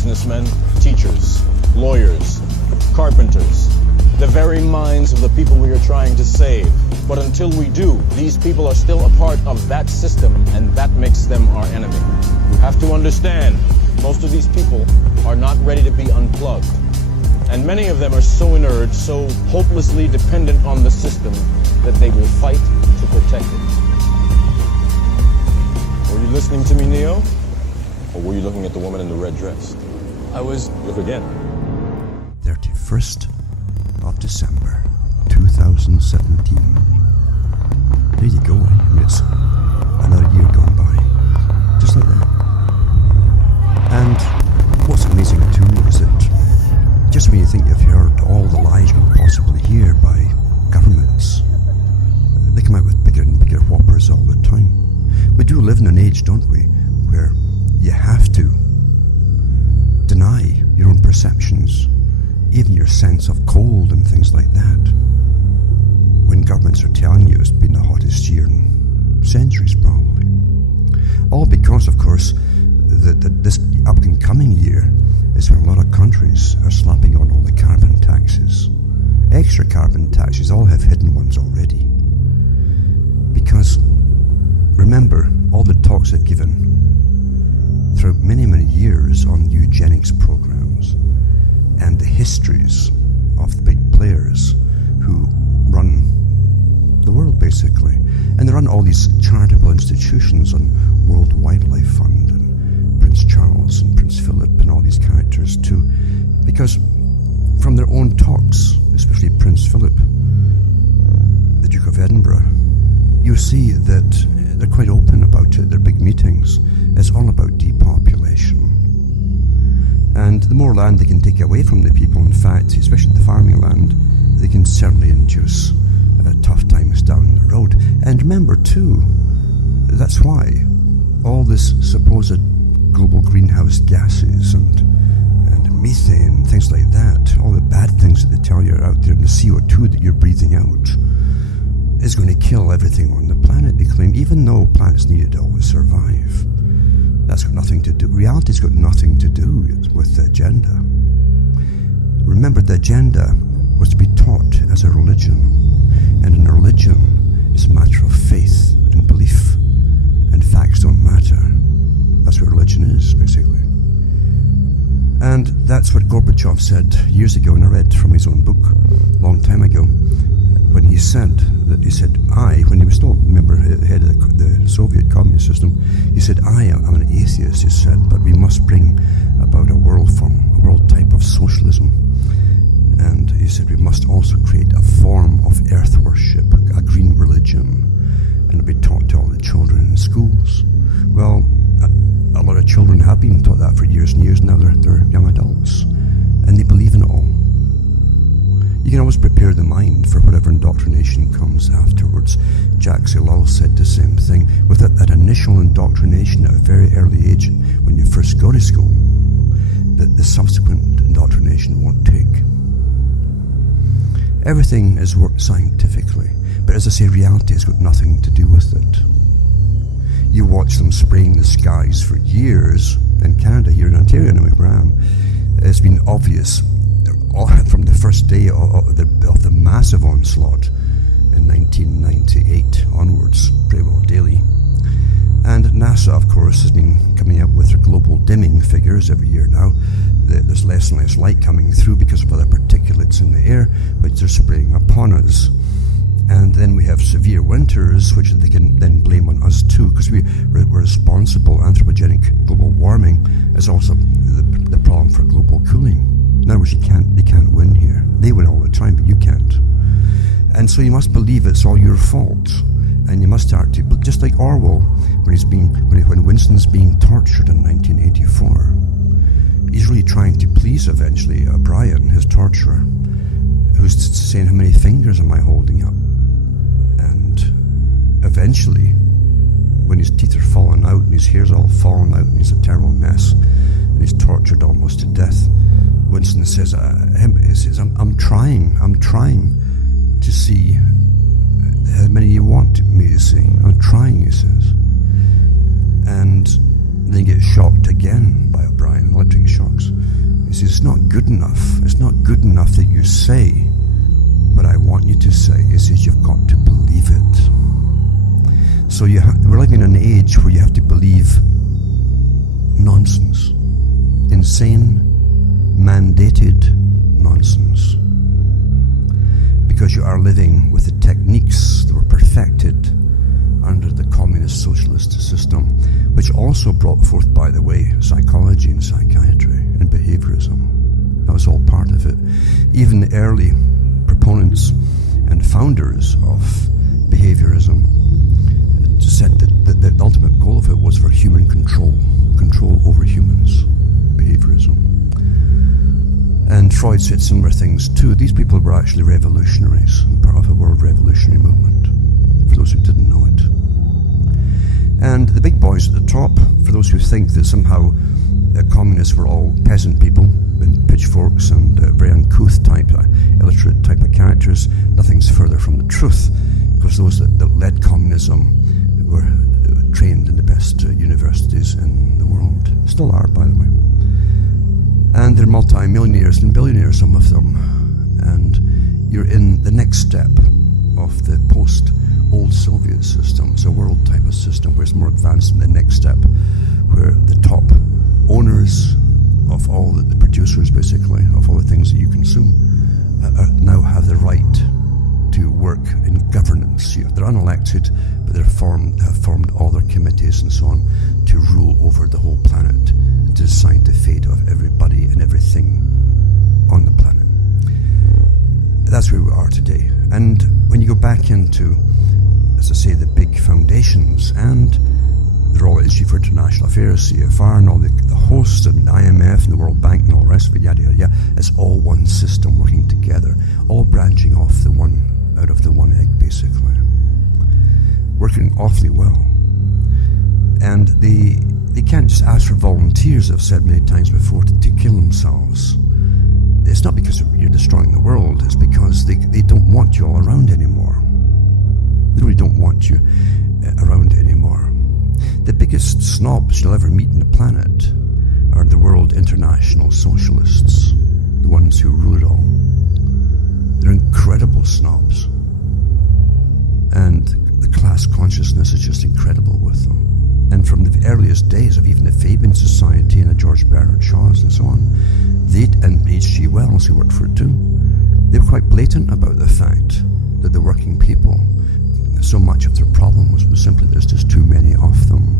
businessmen, teachers, lawyers, carpenters, the very minds of the people we are trying to save. But until we do, these people are still a part of that system, and that makes them our enemy. You have to understand, most of these people are not ready to be unplugged. And many of them are so inert, so hopelessly dependent on the system, that they will fight to protect it. Were you listening to me, Neo? Or were you looking at the woman in the red dress? I was... Look again. 31st of December, 2017. There you go. I mean, it's another year gone by. Just like that. And what's amazing too is that just when you think you've heard all the lies you can possibly hear by governments, they come out with bigger and bigger whoppers all the time. We do live in an age, don't we, where you have to deny your own perceptions, even your sense of cold and things like that, when governments are telling you it's been the hottest year in centuries, probably. All because, of course, that this up and coming year is when a lot of countries are slapping on all the carbon taxes. Extra carbon taxes, all have hidden ones already. Because, remember, all the talks they've given throughout many, many years on eugenics programs and the histories of the big players who run the world, basically. And they run all these charitable institutions on World Wildlife Fund and Prince Charles and Prince Philip and all these characters too. Because from their own talks, especially Prince Philip, the Duke of Edinburgh, you see that they're quite open about it. Their big meetings, it's all about depopulation. And the more land they can take away from the people, in fact, especially the farming land, they can certainly induce tough times down the road. And remember too, that's why all this supposed global greenhouse gases and methane, things like that, all the bad things that they tell you are out there, and the CO2 that you're breathing out, is going to kill everything on the planet, they claim, even though planets need it all to survive. That's got nothing to do, reality's got nothing to do with the agenda. Remember, the agenda was to be taught as a religion, and in a religion, it's a matter of faith and belief, and facts don't matter. That's what religion is, basically. And that's what Gorbachev said years ago, and I read from his own book a long time ago, when he said, when he was still, remember, head of the Soviet communist system, he said, I am an atheist, he said, but we must bring about a world type of socialism. And he said we must also create a form of earth worship, a green religion, and it'll be taught to all the children in schools. Well, a lot of children have been taught that for years and years. Now they're young adults, and they believe in it all. You can always prepare the mind for whatever indoctrination comes afterwards. Jacques Ellul said the same thing. With that initial indoctrination at a very early age, when you first go to school, that the subsequent indoctrination won't take. Everything is worked scientifically, but as I say, reality has got nothing to do with it. You watch them spraying the skies for years in Canada, here in Ontario, anyway, where I am. It's been obvious from the first day of the massive onslaught in 1998 onwards, pretty well daily. And NASA, of course, has been coming up with their global dimming figures every year now. There's less and less light coming through because of other particulates in the air, which they're spraying upon us. And then we have severe winters, which they can then blame on us too, because we're responsible. Anthropogenic global warming is also the problem for global cooling. In other words, they can't win here. They win all the time, but you can't. And so you must believe it's all your fault, and you must start to, just like Orwell, when Winston's being tortured in 1984. He's really trying to please, eventually, Brian, his torturer, who's saying, how many fingers am I holding up? And eventually, when his teeth are falling out and his hair's all fallen out and he's a terrible mess, and he's tortured almost to death, Winston says, I'm trying to see how many you want me to see. I'm trying, he says. And then he gets shocked again by O'Brien. electric shocks. He says, it's not good enough. It's not good enough that you say what I want you to say. He says, you've got to believe it. So we're living in an age where you have to believe nonsense. Insane, mandated nonsense. Because you are living with the techniques that were perfected under the communist socialist system, which also brought forth, by the way, psychology and psychiatry and behaviorism. That was all part of it. Even the early proponents and founders of behaviorism said that the ultimate goal of it was for human control over humans, behaviorism. And Freud said similar things too. These people were actually revolutionaries, part of a world revolutionary movement, for those who didn't know it. And the big boys at the top, for those who think that somehow communists were all peasant people in pitchforks and very uncouth type, illiterate type of characters, nothing's further from the truth, because those that led communism were trained in the best universities in the world. Still are, by the way. And they're multi-millionaires and billionaires, some of them. And you're in the next step of the post-old Soviet system. It's a world type of system where it's more advanced than the next step, where the top owners of all the producers, basically, of all the things that you consume, now have the right to work in governance. They're unelected, but have formed all their committees and so on to rule over the whole planet and to decide the fate of everybody and everything on the planet. That's where we are today. And when you go back into, as I say, the big foundations and the Royal Institute for International Affairs, CFR, and all the hosts and the IMF and the World Bank and all the rest of it, yada, yada, yada, it's all one system working together, all branching off out of the one egg, basically. Working awfully well. And they can't just ask for volunteers, I've said many times before, to kill themselves. It's not because you're destroying the world, it's because they don't want you all around anymore. They really don't want you around anymore. The biggest snobs you'll ever meet on the planet are the world international socialists, the ones who rule it all. They're incredible snobs. And the class consciousness is just incredible with them. And from the earliest days of even the Fabian Society and the George Bernard Shaws and so on, and H.G. Wells, who worked for it too, they were quite blatant about the fact that the working people, so much of their problem was simply there's just too many of them.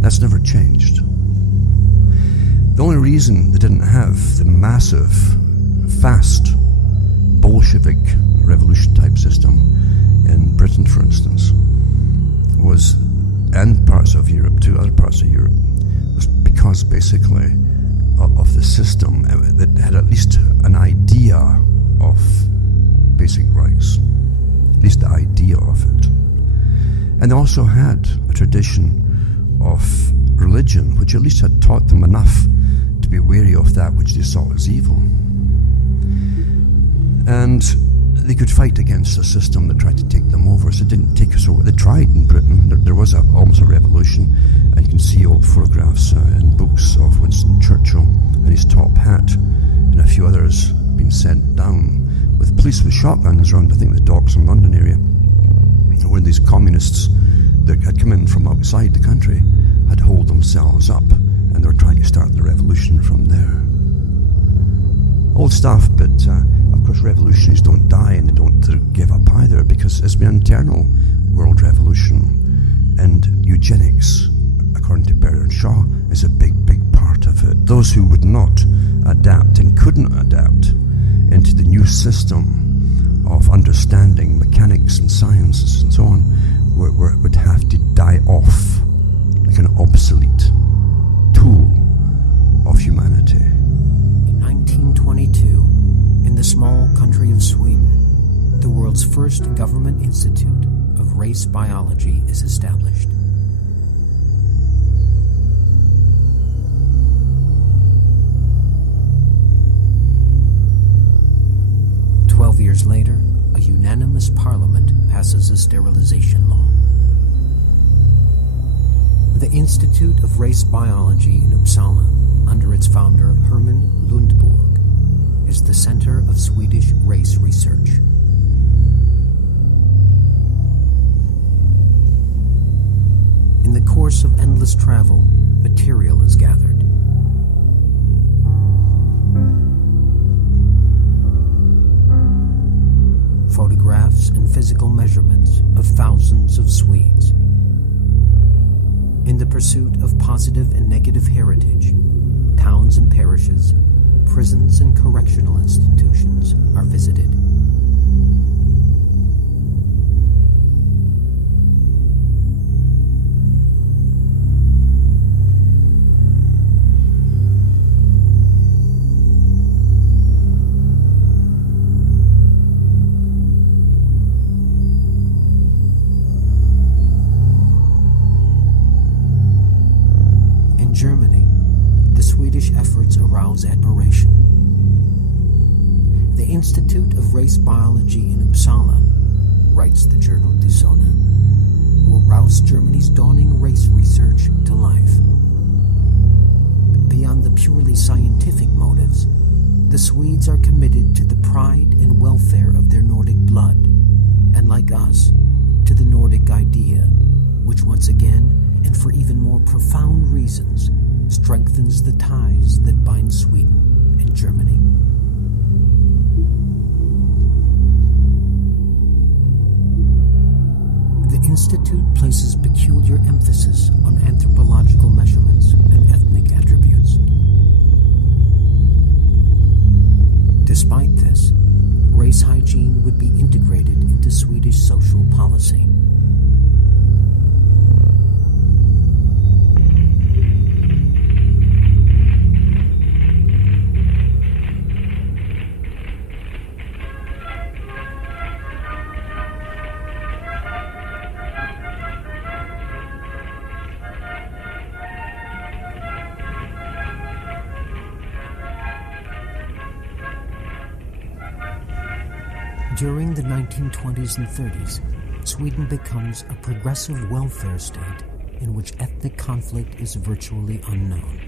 That's never changed. The only reason they didn't have the massive, fast, Bolshevik revolution type system in Britain, for instance, was, and parts of Europe too, other parts of Europe, was because basically of the system that had at least an idea of basic rights, at least the idea of it. And they also had a tradition of religion, which at least had taught them enough to be wary of that which they saw as evil. And they could fight against a system that tried to take them over, so it didn't take us over. They tried in Britain. There was almost a revolution, and you can see old photographs and books of Winston Churchill and his top hat and a few others being sent down with police with shotguns around, I think, the docks in London area, where these communists that had come in from outside the country had holed themselves up, and they were trying to start the revolution from there. Old stuff, but of course revolutionaries don't die and they don't give up either, because it's been an internal world revolution, and eugenics, according to Bernard Shaw, is a big, big part of it. Those who would not adapt and couldn't adapt into the new system of understanding mechanics and sciences and so on would have to die off like an obsolete tool of humanity. In 1922, in the small country of Sweden, the world's first government institute of race biology is established. Years later, a unanimous parliament passes a sterilization law. The Institute of Race Biology in Uppsala, under its founder Herman Lundborg, is the center of Swedish race research. In the course of endless travel, material is gathered. Photographs and physical measurements of thousands of Swedes. In the pursuit of positive and negative heritage, towns and parishes, prisons and correctional institutions are visited. Germany, the Swedish efforts arouse admiration. The Institute of Race Biology in Uppsala, writes the journal Die Sonne, will rouse Germany's dawning race research to life. Beyond the purely scientific motives, the Swedes are committed to the pride and welfare of their Nordic blood, and like us, to the Nordic idea, which once again, and for even more profound reasons, strengthens the ties that bind Sweden and Germany. The Institute places peculiar emphasis on anthropological measurements and ethnic attributes. Despite this, race hygiene would be integrated into Swedish social policy. During the 1920s and 30s, Sweden becomes a progressive welfare state in which ethnic conflict is virtually unknown.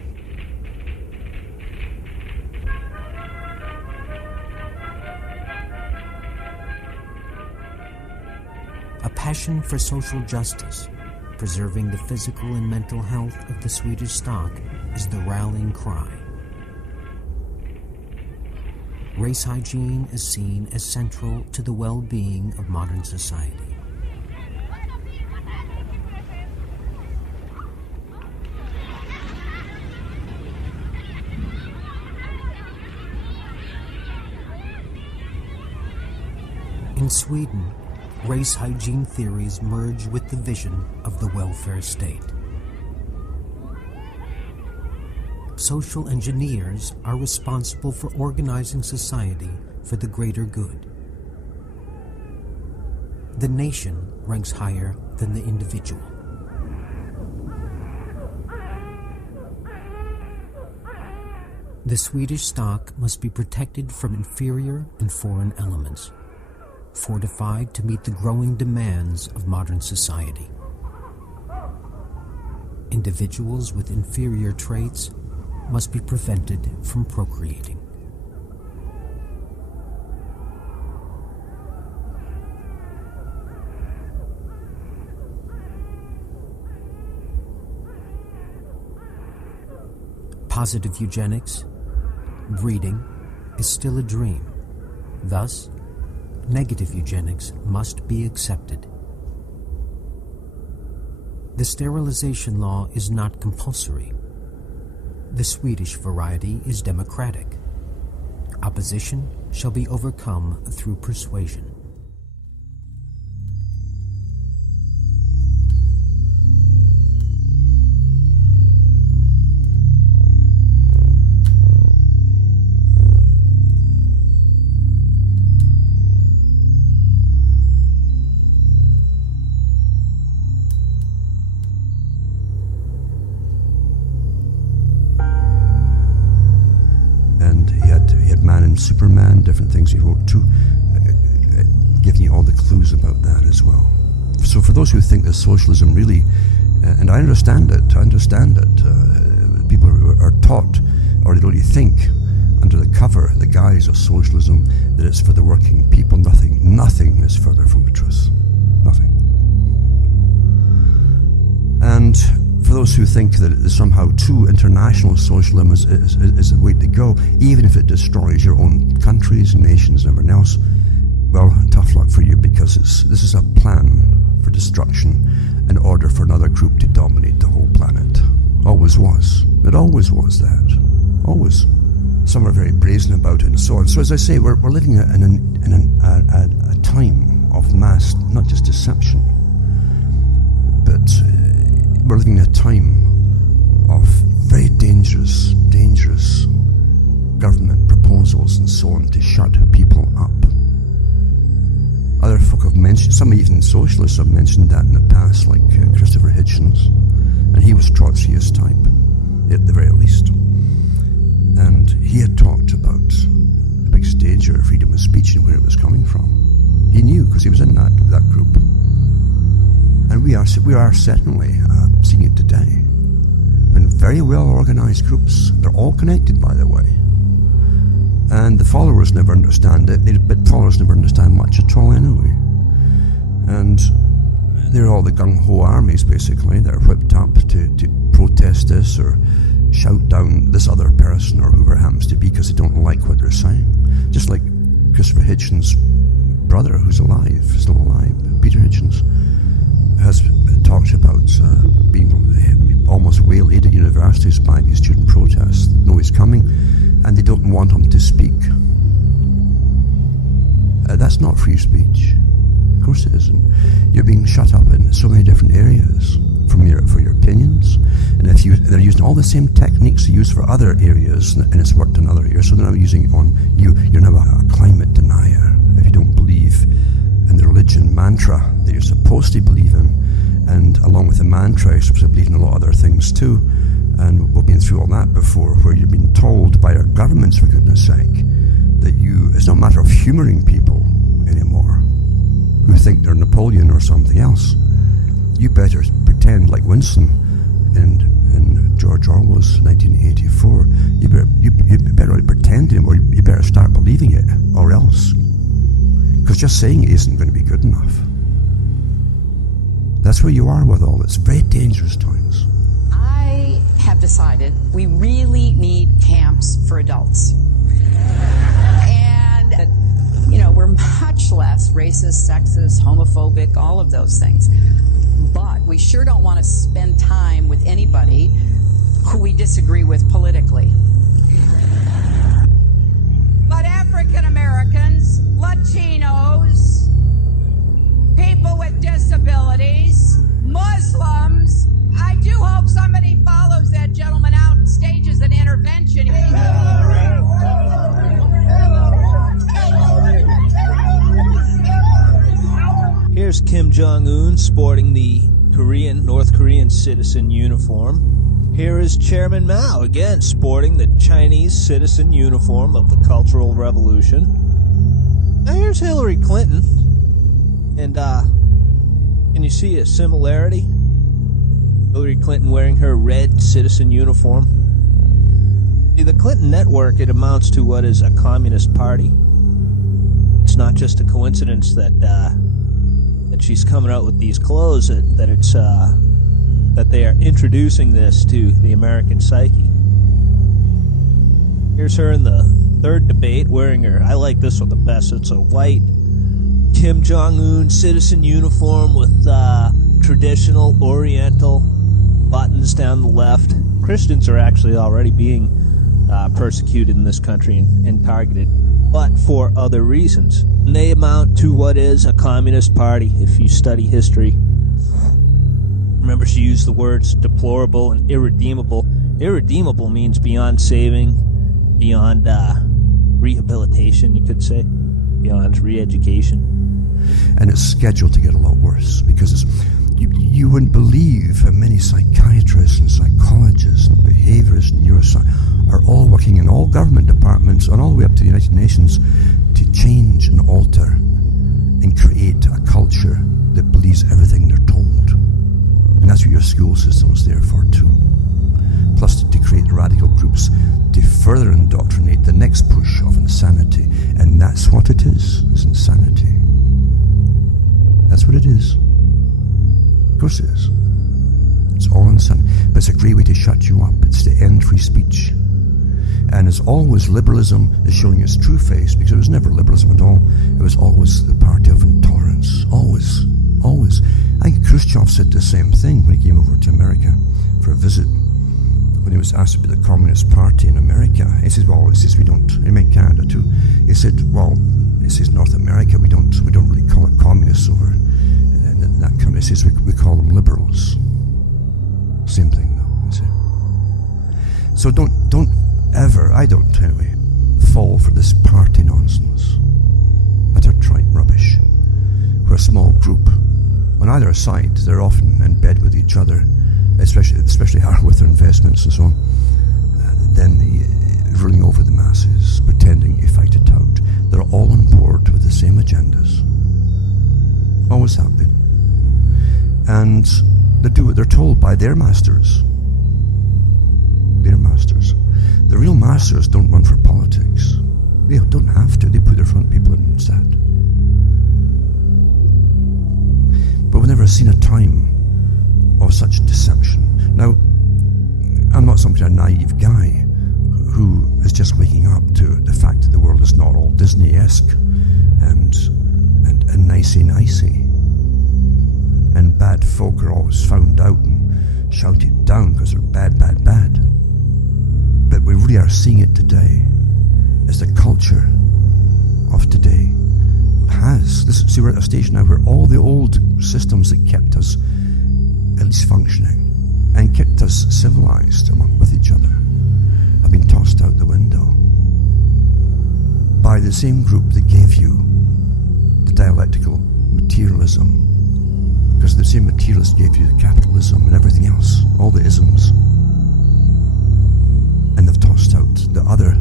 A passion for social justice, preserving the physical and mental health of the Swedish stock, is the rallying cry. Race hygiene is seen as central to the well-being of modern society. In Sweden, race hygiene theories merge with the vision of the welfare state. Social engineers are responsible for organizing society for the greater good. The nation ranks higher than the individual. The Swedish stock must be protected from inferior and foreign elements, fortified to meet the growing demands of modern society. Individuals with inferior traits must be prevented from procreating. Positive eugenics, breeding, is still a dream. Thus, negative eugenics must be accepted. The sterilization law is not compulsory. The Swedish variety is democratic. Opposition shall be overcome through persuasion. Superman, different things he wrote too, giving you all the clues about that as well. So for those who think that socialism really And I understand it. People are taught, or they don't think, under the cover, the guise of socialism, that it's for the working people. Nothing is further from the truth. Nothing. And for those who think that it is somehow true international socialism is the way to go, even if it destroys your own countries, nations, and everything else, well, tough luck for you, because this is a plan for destruction in order for another group to dominate the whole planet. Always was. It always was that. Always. Some are very brazen about it and so on. So as I say, we're living in a time of mass, not just deception, but we're living in a time of very dangerous government proposals and so on to shut people up. Other folk have mentioned, some even socialists have mentioned that in the past, like Christopher Hitchens, and he was Trotskyist type, at the very least. And he had talked about the biggest danger of freedom of speech and where it was coming from. He knew, because he was in that group. And we are certainly seeing it today. In very well organized groups, they're all connected, by the way. And the followers never understand it, but followers never understand much at all anyway. And they're all the gung-ho armies, basically. They're whipped up to protest this or shout down this other person or whoever it happens to be because they don't like what they're saying. Just like Christopher Hitchens' brother, who's still alive, Peter Hitchens, has talked about being almost waylaid at universities by these student protests. They know he's coming, and they don't want him to speak. That's not free speech. Of course it isn't. You're being shut up in so many different areas for your opinions, and they're using all the same techniques they use for other areas, and it's worked in other areas, so they're now using it on you. You're now a climate denier if you don't believe in the religion mantra that you're supposed to believe in, and along with the mantra you're supposed to believe in a lot of other things too. And we've been through all that before, where you've been told by our governments, for goodness sake, that it's not a matter of humouring people anymore who think they're Napoleon or something else. You better pretend like Winston in George Orwell's 1984. You better pretend anymore. You better start believing it, or else. Because just saying it isn't going to be good enough. That's where you are with all this. Very dangerous times. I have decided we really need camps for adults. And, we're much less racist, sexist, homophobic, all of those things. But we sure don't want to spend time with anybody who we disagree with politically. But African Americans, Latinos, people with disabilities, Muslims, I do hope somebody follows that gentleman out and stages an intervention. Here's Kim Jong-un sporting the North Korean citizen uniform. Here is Chairman Mao, again, sporting the Chinese citizen uniform of the Cultural Revolution. Now here's Hillary Clinton. And, can you see a similarity? Hillary Clinton wearing her red citizen uniform. See, the Clinton network, it amounts to what is a communist party. It's not just a coincidence that she's coming out with these clothes, that they are introducing this to the American psyche. Here's her in the third debate wearing her, I like this one the best, it's a white Kim Jong-un citizen uniform with traditional Oriental buttons down the left. Christians are actually already being persecuted in this country and targeted, but for other reasons. And they amount to what is a communist party, if you study history. Remember, she used the words deplorable and irredeemable. Irredeemable means beyond saving, beyond rehabilitation, you could say, beyond re-education. And it's scheduled to get a lot worse, because you wouldn't believe how many psychiatrists and psychologists and behaviorists and neuroscientists are all working in all government departments and all the way up to the United Nations to change and alter and create a culture that believes everything they're told. And that's what your school system is there for too. Plus to create radical groups to further indoctrinate the next push of insanity. And that's what it is insanity. That's what it is. Of course it is. It's all insanity. But it's a great way to shut you up. It's to end free speech. And as always, liberalism is showing its true face, because it was never liberalism at all. It was always the party of intolerance. Always. Always. I think Khrushchev said the same thing when he came over to America for a visit. When he was asked about the Communist Party in America, he says, we don't, he meant Canada too. He said, North America, we don't really call it communists over in that country. He says, we call them liberals. Same thing though, you see. So don't ever, I don't anyway, fall for this party nonsense. Utter trite rubbish. Where a small group, on either side, they're often in bed with each other, especially with their investments and so on, then ruling over the masses, pretending to fight it out. They're all on board with the same agendas. Always have been. And they do what they're told by their masters. Their masters. The real masters don't run for politics. They don't have to. They put their front people in instead. But we've never seen a time of such deception. Now, I'm not some kind of naive guy who is just waking up to the fact that the world is not all Disney-esque and nicey-nicey. And bad folk are always found out and shouted down because they're bad. But we really are seeing it today as the culture of today see, we're at a stage now where all the old systems that kept us at least functioning and kept us civilized with each other have been tossed out the window by the same group that gave you the dialectical materialism, because the same materialists gave you the capitalism and everything else, all the isms, and they've tossed out the other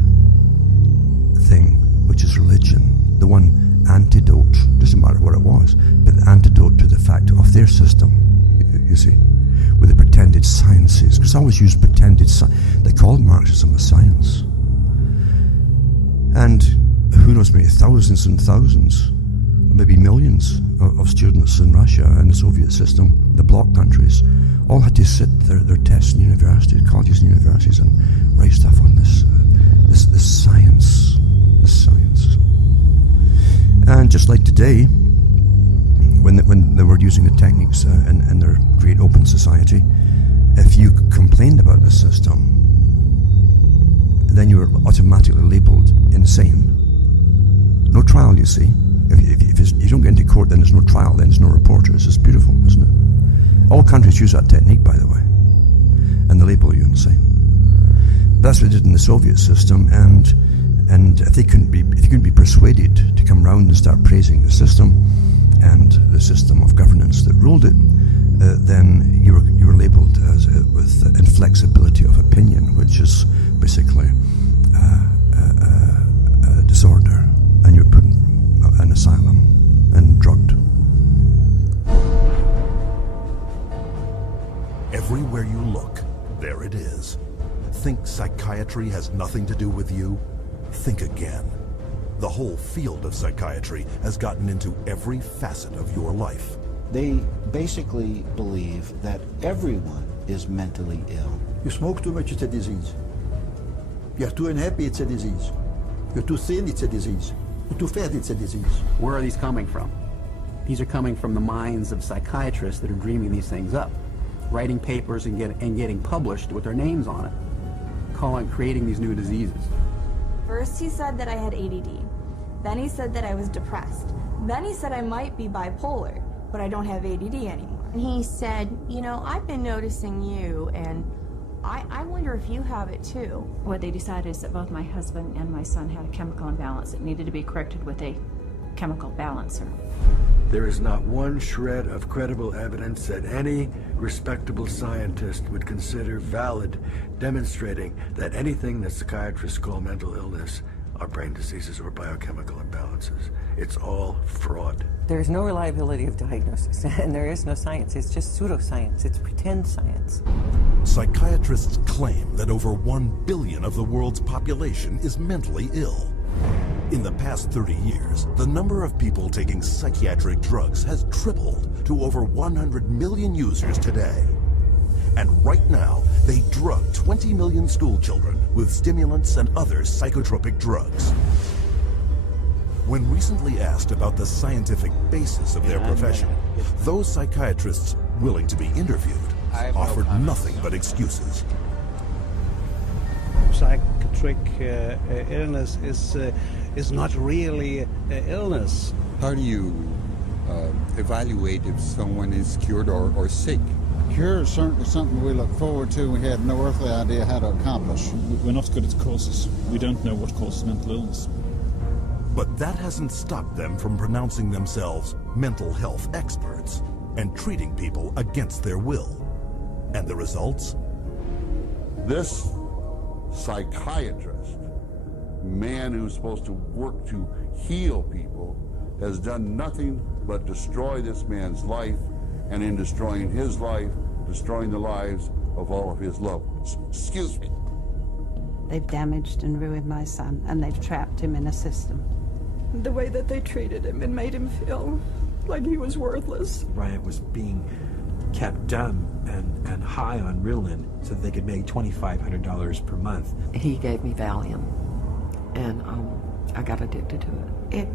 thing, which is religion, the one antidote, doesn't matter what it was, but the antidote to the fact of their system, you see, with the pretended sciences, because I always use pretended science. They called Marxism a science. And who knows, maybe thousands and thousands, maybe millions of students in Russia and the Soviet system, the bloc countries, all had to sit their tests in universities, colleges and universities, and write stuff on this science. This science. And just like today, when they were using the techniques in their great open society, if you complained about the system, then you were automatically labelled insane. No trial, you see. If you don't get into court, then there's no trial, then there's no reporters. It's beautiful, isn't it? All countries use that technique, by the way, and they label you insane. That's what they did in the Soviet system, and if you couldn't be persuaded to come round and start praising the system and the system of governance that ruled it, then you were labelled as with inflexibility of opinion, which is basically disorder, and you were put in an asylum and drugged. Everywhere you look, there it is. Think psychiatry has nothing to do with you? Think again. The whole field of psychiatry has gotten into every facet of your life. They basically believe that everyone is mentally ill. You smoke too much, it's a disease. You're too unhappy, it's a disease. You're too thin, it's a disease. You're too fat, it's a disease. Where are these coming from? These are coming from the minds of psychiatrists that are dreaming these things up, writing papers and getting published with their names on it, creating these new diseases. First he said that I had ADD. Then he said that I was depressed. Then he said I might be bipolar, but I don't have ADD anymore. And he said, you know, I've been noticing you, and I wonder if you have it too. What they decided is that both my husband and my son had a chemical imbalance that needed to be corrected with a chemical balancer. There is not one shred of credible evidence that any respectable scientist would consider valid, demonstrating that anything that psychiatrists call mental illness are brain diseases or biochemical imbalances. It's all fraud. There's no reliability of diagnosis, and there is no science. It's just pseudoscience. It's pretend science. Psychiatrists claim that over 1 billion of the world's population is mentally ill. In the past 30 years, the number of people taking psychiatric drugs has tripled to over 100 million users today. And right now, they drug 20 million school children with stimulants and other psychotropic drugs. When recently asked about the scientific basis of their profession, those psychiatrists willing to be interviewed offered nothing but excuses. Psychiatric illness is not really illness. How do you evaluate if someone is cured or sick? Cure is certainly something we look forward to. We have no earthly idea how to accomplish. We're not good at causes. We don't know what causes mental illness. But that hasn't stopped them from pronouncing themselves mental health experts and treating people against their will. And the results? This psychiatrist, man who's supposed to work to heal people, has done nothing but destroy this man's life, and in destroying his life, destroying the lives of all of his loved ones. Excuse me. They've damaged and ruined my son, and they've trapped him in a system. The way that they treated him and made him feel like he was worthless. Bryant was being kept dumb and high on Ritalin so that they could make $2,500 per month. He gave me Valium, and I got addicted to it. It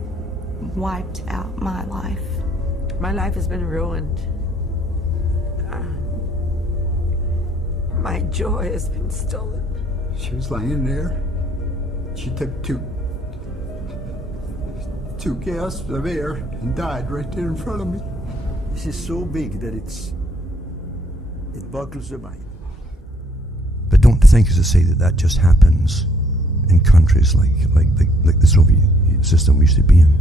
wiped out my life. My life has been ruined. My joy has been stolen. She was lying there. She took two gasps of air and died right there in front of me. This is so big that it boggles the mind. But don't think, as I say, that just happens in countries like the Soviet system we used to be in.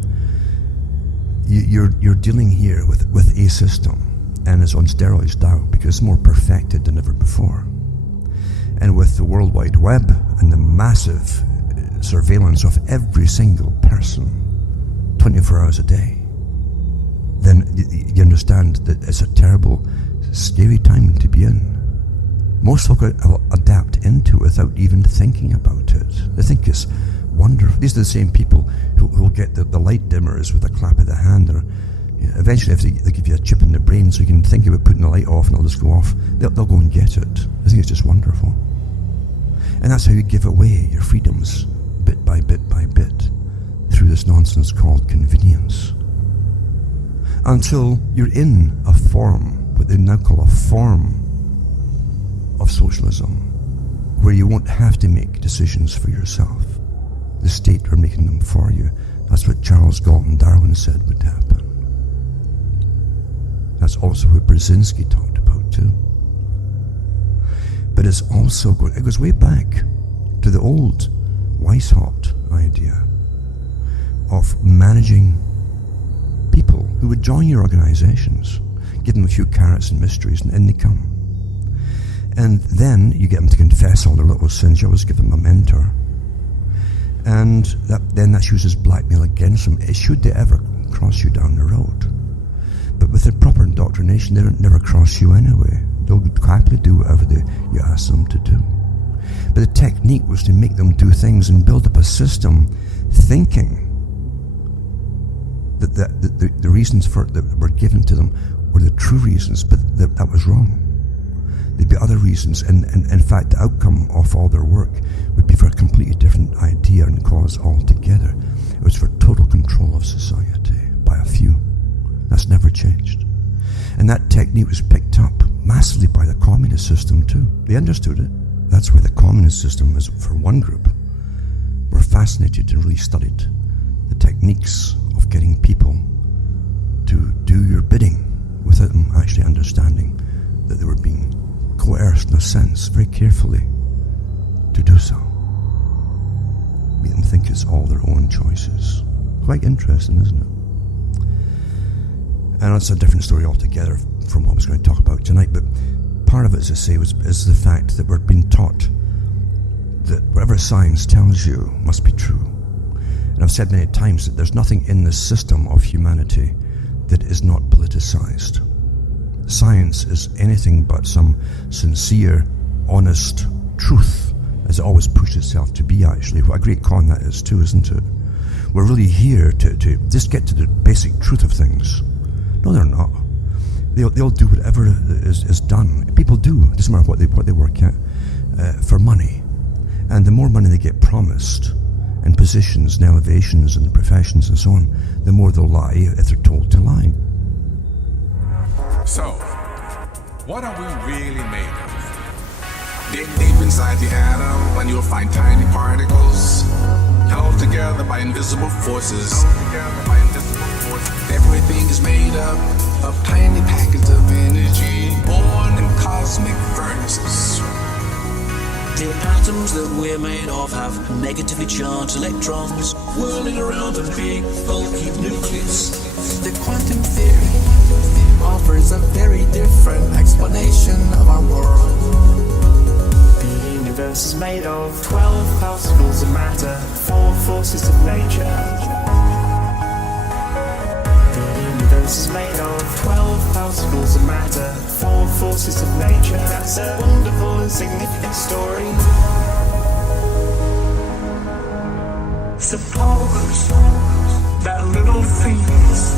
You're dealing here with a system, and it's on steroids now because it's more perfected than ever before. And with the World Wide Web and the massive surveillance of every single person 24 hours a day, then you understand that it's a terrible, scary time to be in. Most folk adapt into it without even thinking about it. They think it's wonderful. These are the same people who will get the light dimmers with a clap of the hand, or eventually if they give you a chip in the brain so you can think about putting the light off and it'll just go off, they'll go and get it. I think it's just wonderful. And that's how you give away your freedoms bit by bit by bit through this nonsense called convenience. Until you're in a form, what they now call a form of socialism, where you won't have to make decisions for yourself. The state are making them for you. That's what Charles Galton Darwin said would happen. That's also what Brzezinski talked about too. But it's also it goes way back to the old Weishaupt idea of managing people who would join your organizations, give them a few carrots and mysteries, and in they come. And then you get them to confess all their little sins. You always give them a mentor. And then that's used as blackmail against them, should they ever cross you down the road. But with the proper indoctrination, they don't never cross you anyway. They'll happily do whatever you ask them to do. But the technique was to make them do things and build up a system thinking that the reasons for it that were given to them were the true reasons, but that was wrong. There'd be other reasons, and in fact the outcome of all their work would be for a completely different idea and cause altogether. It was for total control of society by a few. That's never changed. And that technique was picked up massively by the communist system too. They understood it. That's why the communist system was, for one group, were fascinated and really studied the techniques of getting people to do your bidding without them actually understanding that they were being coerced in a sense, very carefully, to do so. Make them think it's all their own choices. Quite interesting, isn't it? And it's a different story altogether from what I was going to talk about tonight, but part of it, as I say, is the fact that we're being taught that whatever science tells you must be true. And And I've said many times that there's nothing in this system of humanity that is not politicized. Science is anything but some sincere, honest truth, as it always pushes itself to be, actually. What a great con that is too, isn't it? We're really here to just get to the basic truth of things. No, they're not. They'll do whatever is done. People do, it doesn't matter what they work at, for money. And the more money they get promised, and positions and elevations in the professions and so on, the more they'll lie if they're told to lie. So, what are we really made of? Dig deep inside the atom and you'll find tiny particles held together by invisible forces. Everything is made up of tiny packets of energy born in cosmic furnaces. The atoms that we're made of have negatively charged electrons whirling around a big, bulky nucleus. The quantum theory offers a very different explanation of our world. The universe is made of 12 particles of matter, 4 forces of nature. The universe is made of 12 particles of matter, 4 forces of nature. That's a wonderful and significant story. Suppose that little things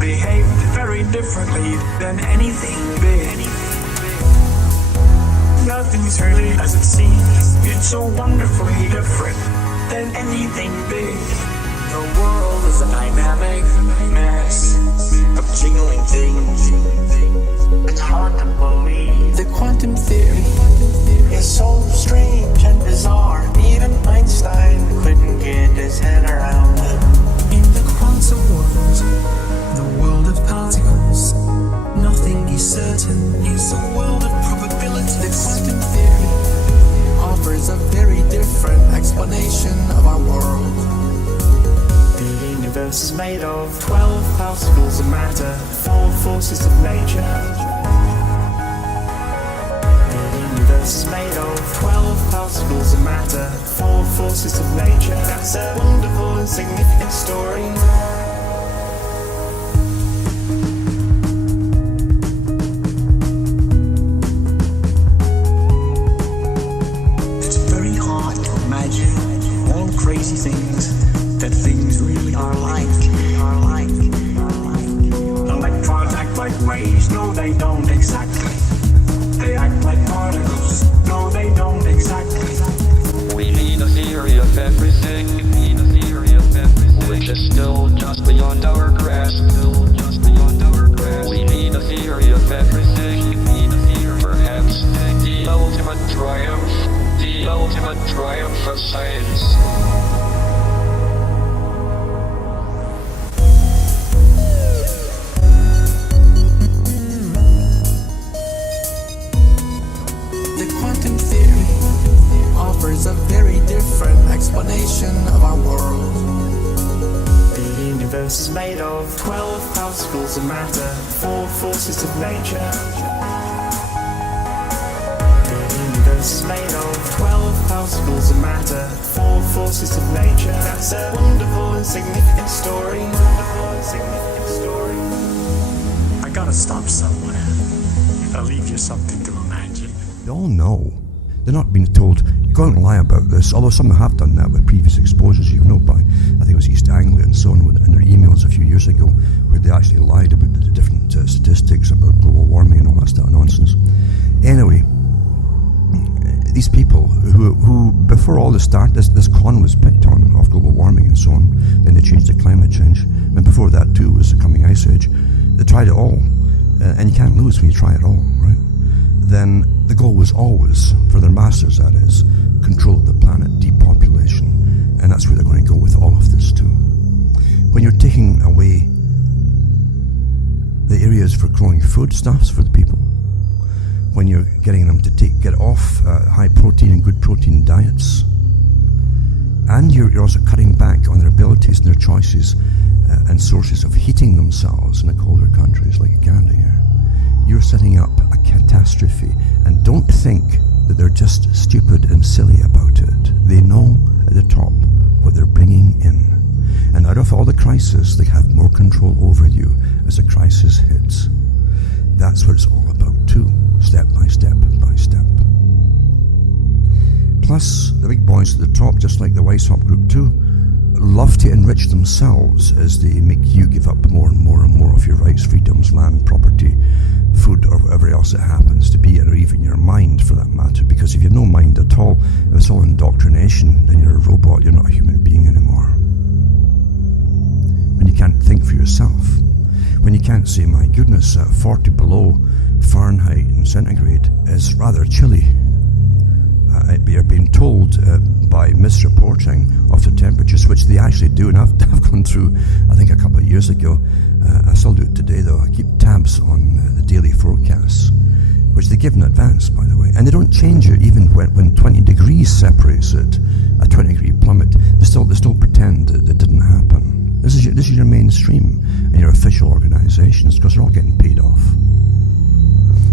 behaved very differently than anything big. Nothing's really as it seems. It's so wonderfully different than anything big. The world is a dynamic mess of jingling things. It's hard to believe. The quantum theory is so strange and bizarre. Even Einstein couldn't get his head around it. In the quantum world, the world of particles, nothing is certain. It's a world of probabilities. The quantum theory offers a very different explanation of our world. The universe is made of 12 particles of matter, 4 forces of nature. The universe is made of 12 particles of matter, 4 forces of nature. That's a wonderful and significant story. It's very hard to imagine all crazy things that things really are like. Electrons act like waves, no they don't exactly. They act like particles, no they don't exactly. We need a theory of everything, which is still just beyond our grasp. We need a theory of everything, perhaps the ultimate triumph of science. A very different explanation of our world. The universe is made of 12 particles of matter, 4 forces of nature. The universe is made of 12 particles of matter, 4 forces of nature. That's a wonderful and significant story. Wonderful and significant story. I gotta stop somewhere. I'll leave you something to imagine. They all know. They're not being told, go out and lie about this, although some have done that with previous exposures, you know, by, I think it was East Anglia and so on, in their emails a few years ago, where they actually lied about the different statistics about global warming and all that stuff nonsense. Anyway, these people who before all this started, this con was picked on of global warming and so on, then they changed to climate change, and before that too was the coming ice age. They tried it all, and you can't lose when you try it all, right? Then the goal was always, for their masters that is, control of the planet, depopulation, and that's where they're going to go with all of this too. When you're taking away the areas for growing foodstuffs for the people, when you're getting them to get off high protein and good protein diets, and you're also cutting back on their abilities and their choices and sources of heating themselves in the colder countries like Canada here, you're setting up a catastrophe. And don't think that they're just stupid and silly about it. They know at the top what they're bringing in. And out of all the crises, they have more control over you as the crisis hits. That's what it's all about too, step by step by step. Plus, the big boys at the top, just like the Weishaupt group too, love to enrich themselves as they make you give up more and more and more of your rights, freedoms, land, property, food, or whatever else it happens to be, or even your mind for that matter. Because if you have no mind at all, if it's all indoctrination, then you're a robot, you're not a human being anymore. When you can't think for yourself, when you can't say, my goodness, 40 below Fahrenheit and centigrade is rather chilly. You're being told by misreporting of the temperatures, which they actually do, and I've gone through, I think a couple of years ago, I still do it today though, I keep tabs on the daily forecasts, which they give in advance, by the way, and they don't change it even when 20 degrees separates it, a 20 degree plummet, they still pretend that it didn't happen. This is your mainstream and your official organizations, because they're all getting paid off.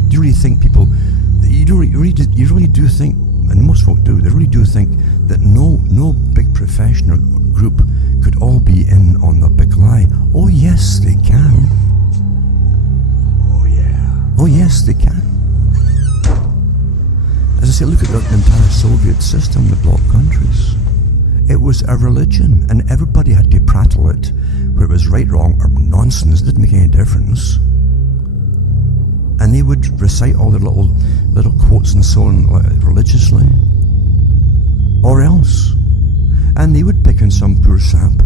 Do you really think people, you really do think, and most folk do, they really do think that no big profession or group could all be in on the big lie? Oh yes, they can. Oh yeah. Oh yes, they can. As I say, look at the entire Soviet system, the bloc countries. It was a religion, and everybody had to prattle it, where it was right, wrong, or nonsense. It didn't make any difference. And they would recite all their little quotes and so on religiously, or else. And they would pick on some poor sap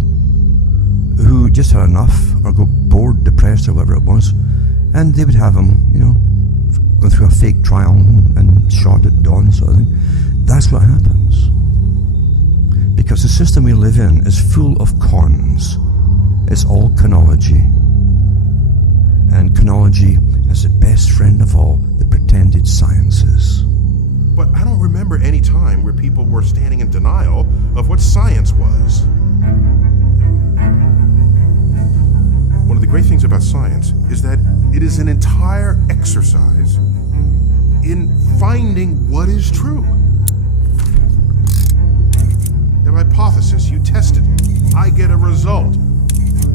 who just had enough, or got bored, depressed, or whatever it was, and they would have him, go through a fake trial and shot at dawn, sort of thing. That's what happens. Because the system we live in is full of cons. It's all conology. And conology is the best friend of all the pretended sciences. But I don't remember any time where people were standing in denial of what science was. One of the great things about science is that it is an entire exercise in finding what is true. You have a hypothesis, you tested it, I get a result.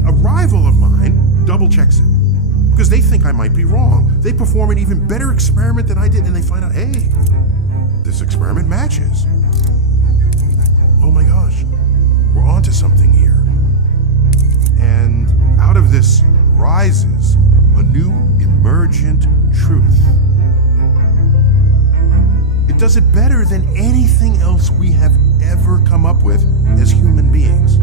A rival of mine double checks it, because they think I might be wrong. They perform an even better experiment than I did, and they find out, hey, this experiment matches. Oh my gosh, we're onto something here. And out of this rises a new emergent truth. It does it better than anything else we have ever come up with as human beings.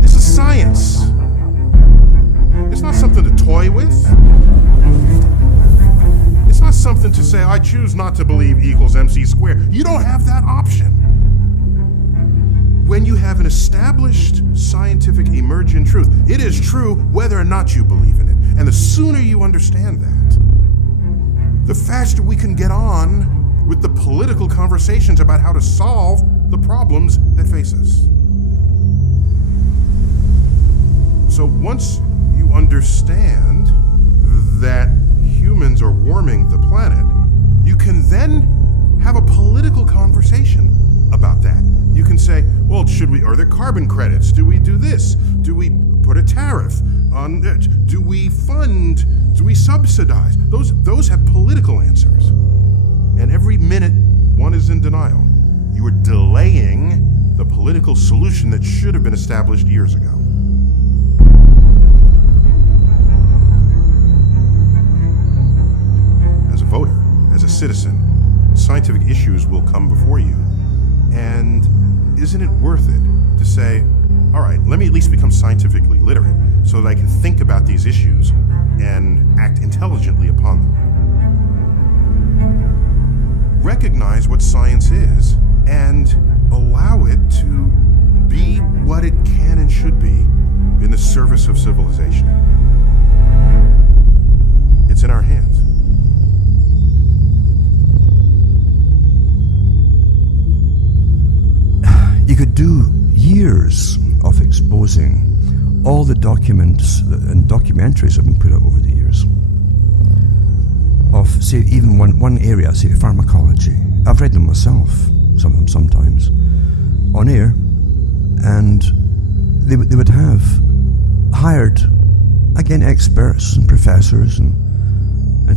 This is science. It's not something to toy with. It's not something to say, I choose not to believe equals MC squared. You don't have that option. When you have an established scientific emergent truth, it is true whether or not you believe in it. And the sooner you understand that, the faster we can get on with the political conversations about how to solve the problems that face us. So once you understand that humans are warming the planet, you can then have a political conversation about that. You can say, well, are there carbon credits? Do we do this? Do we put a tariff on it? Do we fund? Do we subsidize? Those have political answers. And every minute one is in denial, you are delaying the political solution that should have been established years ago. As a voter, as a citizen, scientific issues will come before you. And isn't it worth it to say, all right, let me at least become scientifically literate so that I can think about these issues and act intelligently upon them. Recognize what science is and allow it to be what it can and should be in the service of civilization. It's in our hands. You could do years of exposing all the documents and documentaries have been put out over the years of, say, even one area, say, pharmacology. I've read them myself. some of them sometimes, on air, and they would have hired, again, experts and professors and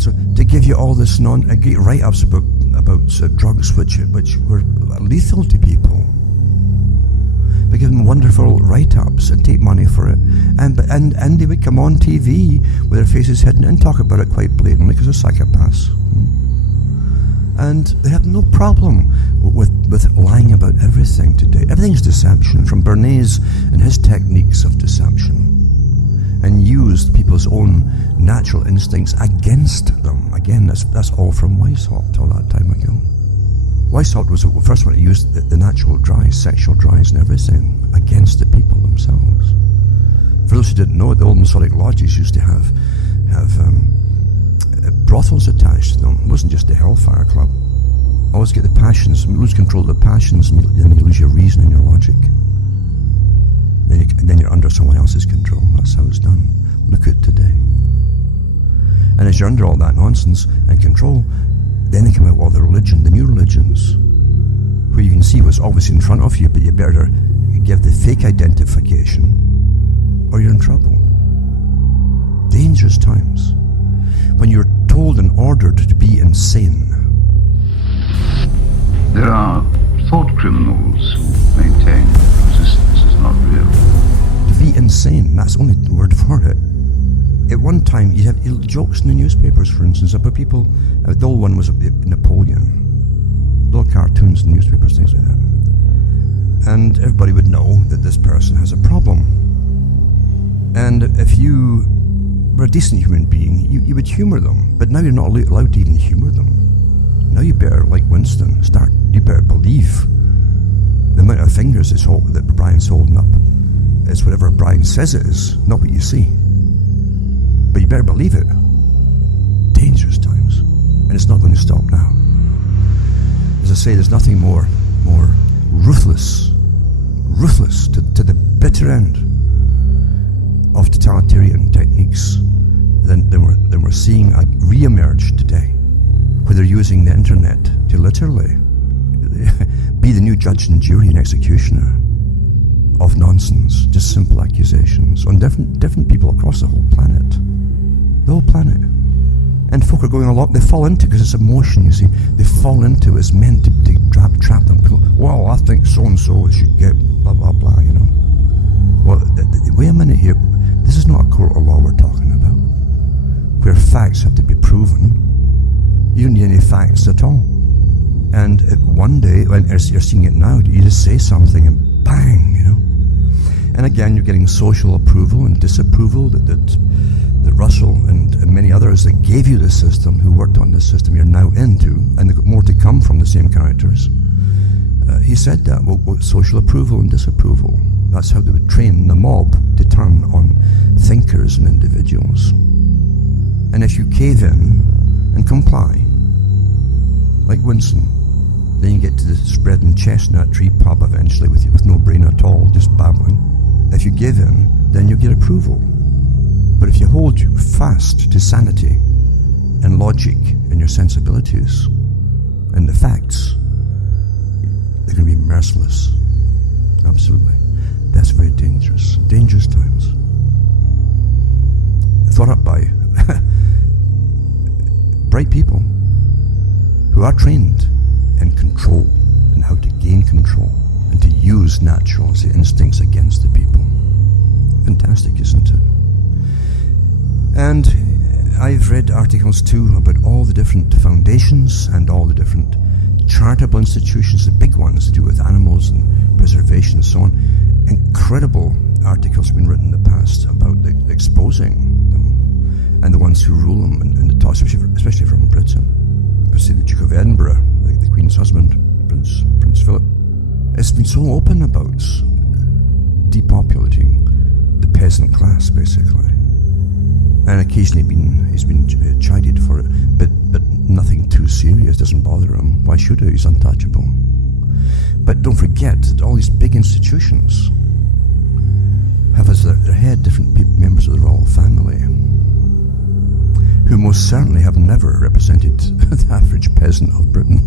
so to give you all this write-ups about drugs which were lethal to people. They give them wonderful write-ups and take money for it, and they would come on TV with their faces hidden and talk about it quite blatantly because they're psychopaths. And they have no problem with lying about everything today. Everything's deception, from Bernays and his techniques of deception, and used people's own natural instincts against them. Again, that's all from Weishaupt all that time ago. Weishaupt was the first one to use the natural drives, sexual drives and everything, against the people themselves. For those who didn't know it, the old Masonic lodges used to have brothels attached to them. It wasn't just the Hellfire Club. Always get the passions, lose control of the passions, and then you lose your reason and your logic. Then you're under someone else's control. That's how it's done. Look at today. And as you're under all that nonsense and control, then they come out with all the religion, the new religions, where you can see what's obviously in front of you, but you better give the fake identification or you're in trouble. Dangerous times. When you're told and ordered to be insane. There are thought criminals who maintain resistance is not real. To be insane, that's the only word for it. At one time, you have jokes in the newspapers, for instance, about people. The old one was Napoleon. Little cartoons in newspapers, things like that. And everybody would know that this person has a problem. And if you were a decent human being, you would humour them. But now you're not allowed to even humour them. Now you better, like Winston, you better believe the amount of fingers that Brian's holding up is whatever Brian says it is, not what you see. But you better believe it. Dangerous times. And it's not going to stop now. As I say, there's nothing more ruthless to the bitter end of totalitarian techniques than we're seeing re-emerge today, where they're using the internet to literally be the new judge and jury and executioner of nonsense, just simple accusations on different people across the whole planet. The whole planet. And folk are going along, they fall into, because it's emotion, you see, they fall into it's meant to trap them. People, well, I think so-and-so should get blah, blah, blah, you know. Well, wait a minute here. This is not a court of law we're talking about, where facts have to be proven. You don't need any facts at all. And one day, when you're seeing it now, you just say something and bang, you know. And again, you're getting social approval and disapproval that Russell and many others that gave you the system, who worked on this system, you're now into, and they've got more to come from the same characters. He said that, well, social approval and disapproval. That's how they would train the mob to turn on thinkers and individuals. And if you cave in and comply, like Winston, then you get to the spreading chestnut tree pub eventually with no brain at all, just babbling. If you give in, then you get approval. But if you hold fast to sanity and logic and your sensibilities and the facts, they're going to be merciless. Absolutely. That's very dangerous. Dangerous times. Thought up by bright people who are trained in control and how to gain control and to use natural instincts against the people. Fantastic, isn't it? And I've read articles too about all the different foundations and all the different charitable institutions, the big ones to do with animals and preservation and so on. Incredible articles have been written in the past about exposing them and the ones who rule them in the top, especially from Britain. See the Duke of Edinburgh, the Queen's husband, Prince Philip. It's been so open about depopulating the peasant class, basically. And occasionally he's been chided for it, but nothing too serious, doesn't bother him. Why should he? He's untouchable. But don't forget that all these big institutions have as their head different members of the royal family, who most certainly have never represented the average peasant of Britain.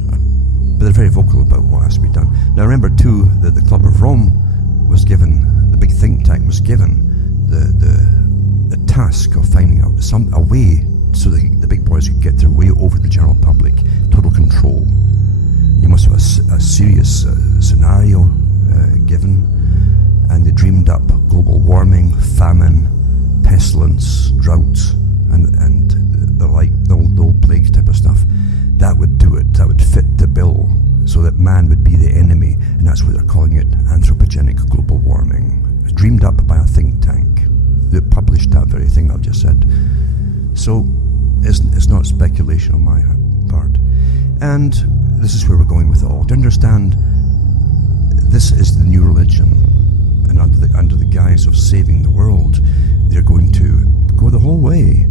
But they're very vocal about what has to be done. Now remember too that the Club of Rome was given, the big think tank was given the task of finding out a way so that the big boys could get their way over the general public, total control. You must have a serious scenario given, and they dreamed up global warming, famine, pestilence, drought, and the old plague type of stuff. That would do it. That would fit the bill, so that man would be the enemy, and that's why they're calling it anthropogenic global warming. It was dreamed up by a think tank that published that very thing I've just said. So it's not speculation on my part. And this is where we're going with it all. To understand, this is the new religion, and under the guise of saving the world, they're going to go the whole way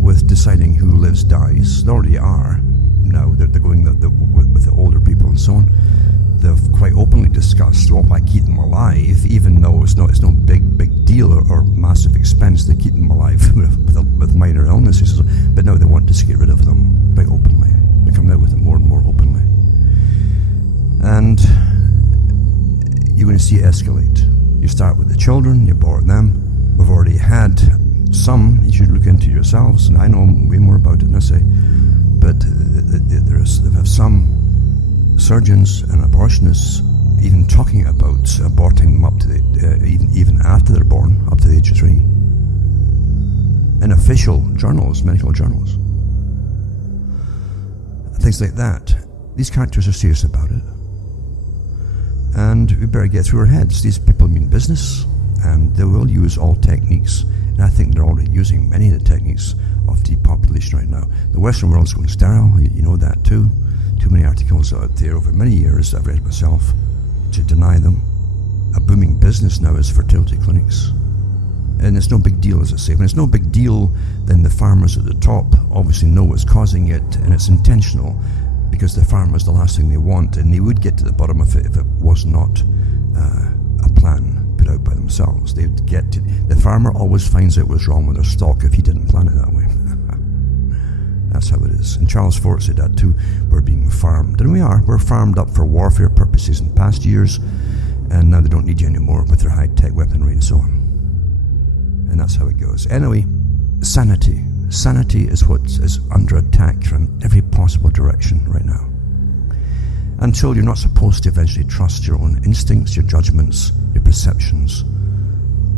with deciding who lives, dies. They already are. Now they're going with the older people and so on. They've quite openly discussed, well, why keep them alive, even though it's no big deal or massive expense to keep them alive with minor illnesses. But now they want us to get rid of them quite openly. They're coming out with it more and more openly. And you're going to see it escalate. You start with the children, you abort them. We've already had some, you should look into yourselves, and I know way more about it than I say, but they have some surgeons and abortionists even talking about aborting them up to even after they're born, up to the age of 3. In official journals, medical journals. Things like that. These characters are serious about it. And we better get through our heads. These people mean business, and they will use all techniques. And I think they're already using many of the techniques of depopulation right now. The Western world's going sterile, you know that too. Too many articles out there over many years I've read myself to deny them. A booming business now is fertility clinics. And it's no big deal, as I say. When it's no big deal, then the farmers at the top obviously know what's causing it, and it's intentional, because the farmers, the last thing they want, and they would get to the bottom of it if it was not a plan put out by themselves. They'd get to, the farmer always finds out what's wrong with their stock if he didn't plan it that way. That's how it is. And Charles Fort said that too. We're being farmed. And we are. We're farmed up for warfare purposes in past years, and now they don't need you anymore with their high-tech weaponry and so on. And that's how it goes. Anyway, sanity. Sanity is what is under attack from every possible direction right now. Until you're not supposed to eventually trust your own instincts, your judgments, your perceptions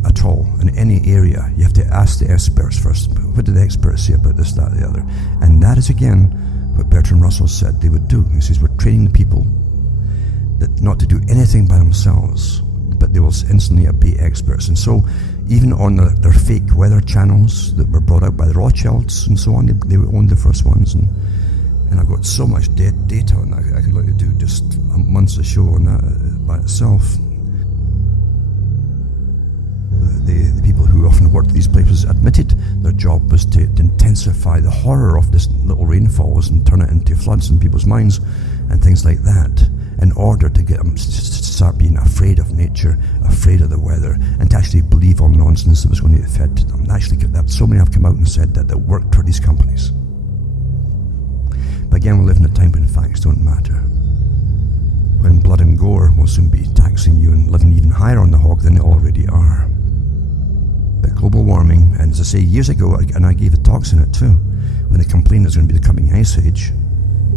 at all in any area. You have to ask the experts first. What did the experts say about this, that, the other? And that is again what Bertrand Russell said they would do. He says we're training the people that not to do anything by themselves, but they will instantly obey experts. And so even on their fake weather channels that were brought out by the Rothschilds and so on, they owned the first ones. And I've got so much data on that. I could like to do just months of show on that by itself. The people who often worked at these places admitted their job was to intensify the horror of this little rainfalls and turn it into floods in people's minds and things like that, in order to get them to start being afraid of nature, afraid of the weather, and to actually believe all nonsense that was going to get fed to them. Actually, so many have come out and said that worked for these companies. But again, we live in a time when facts don't matter. When blood and gore will soon be taxing you and living even higher on the hog than they already are. But global warming, and as I say, years ago, and I gave talks in it too, when they complained there's going to be the coming ice age.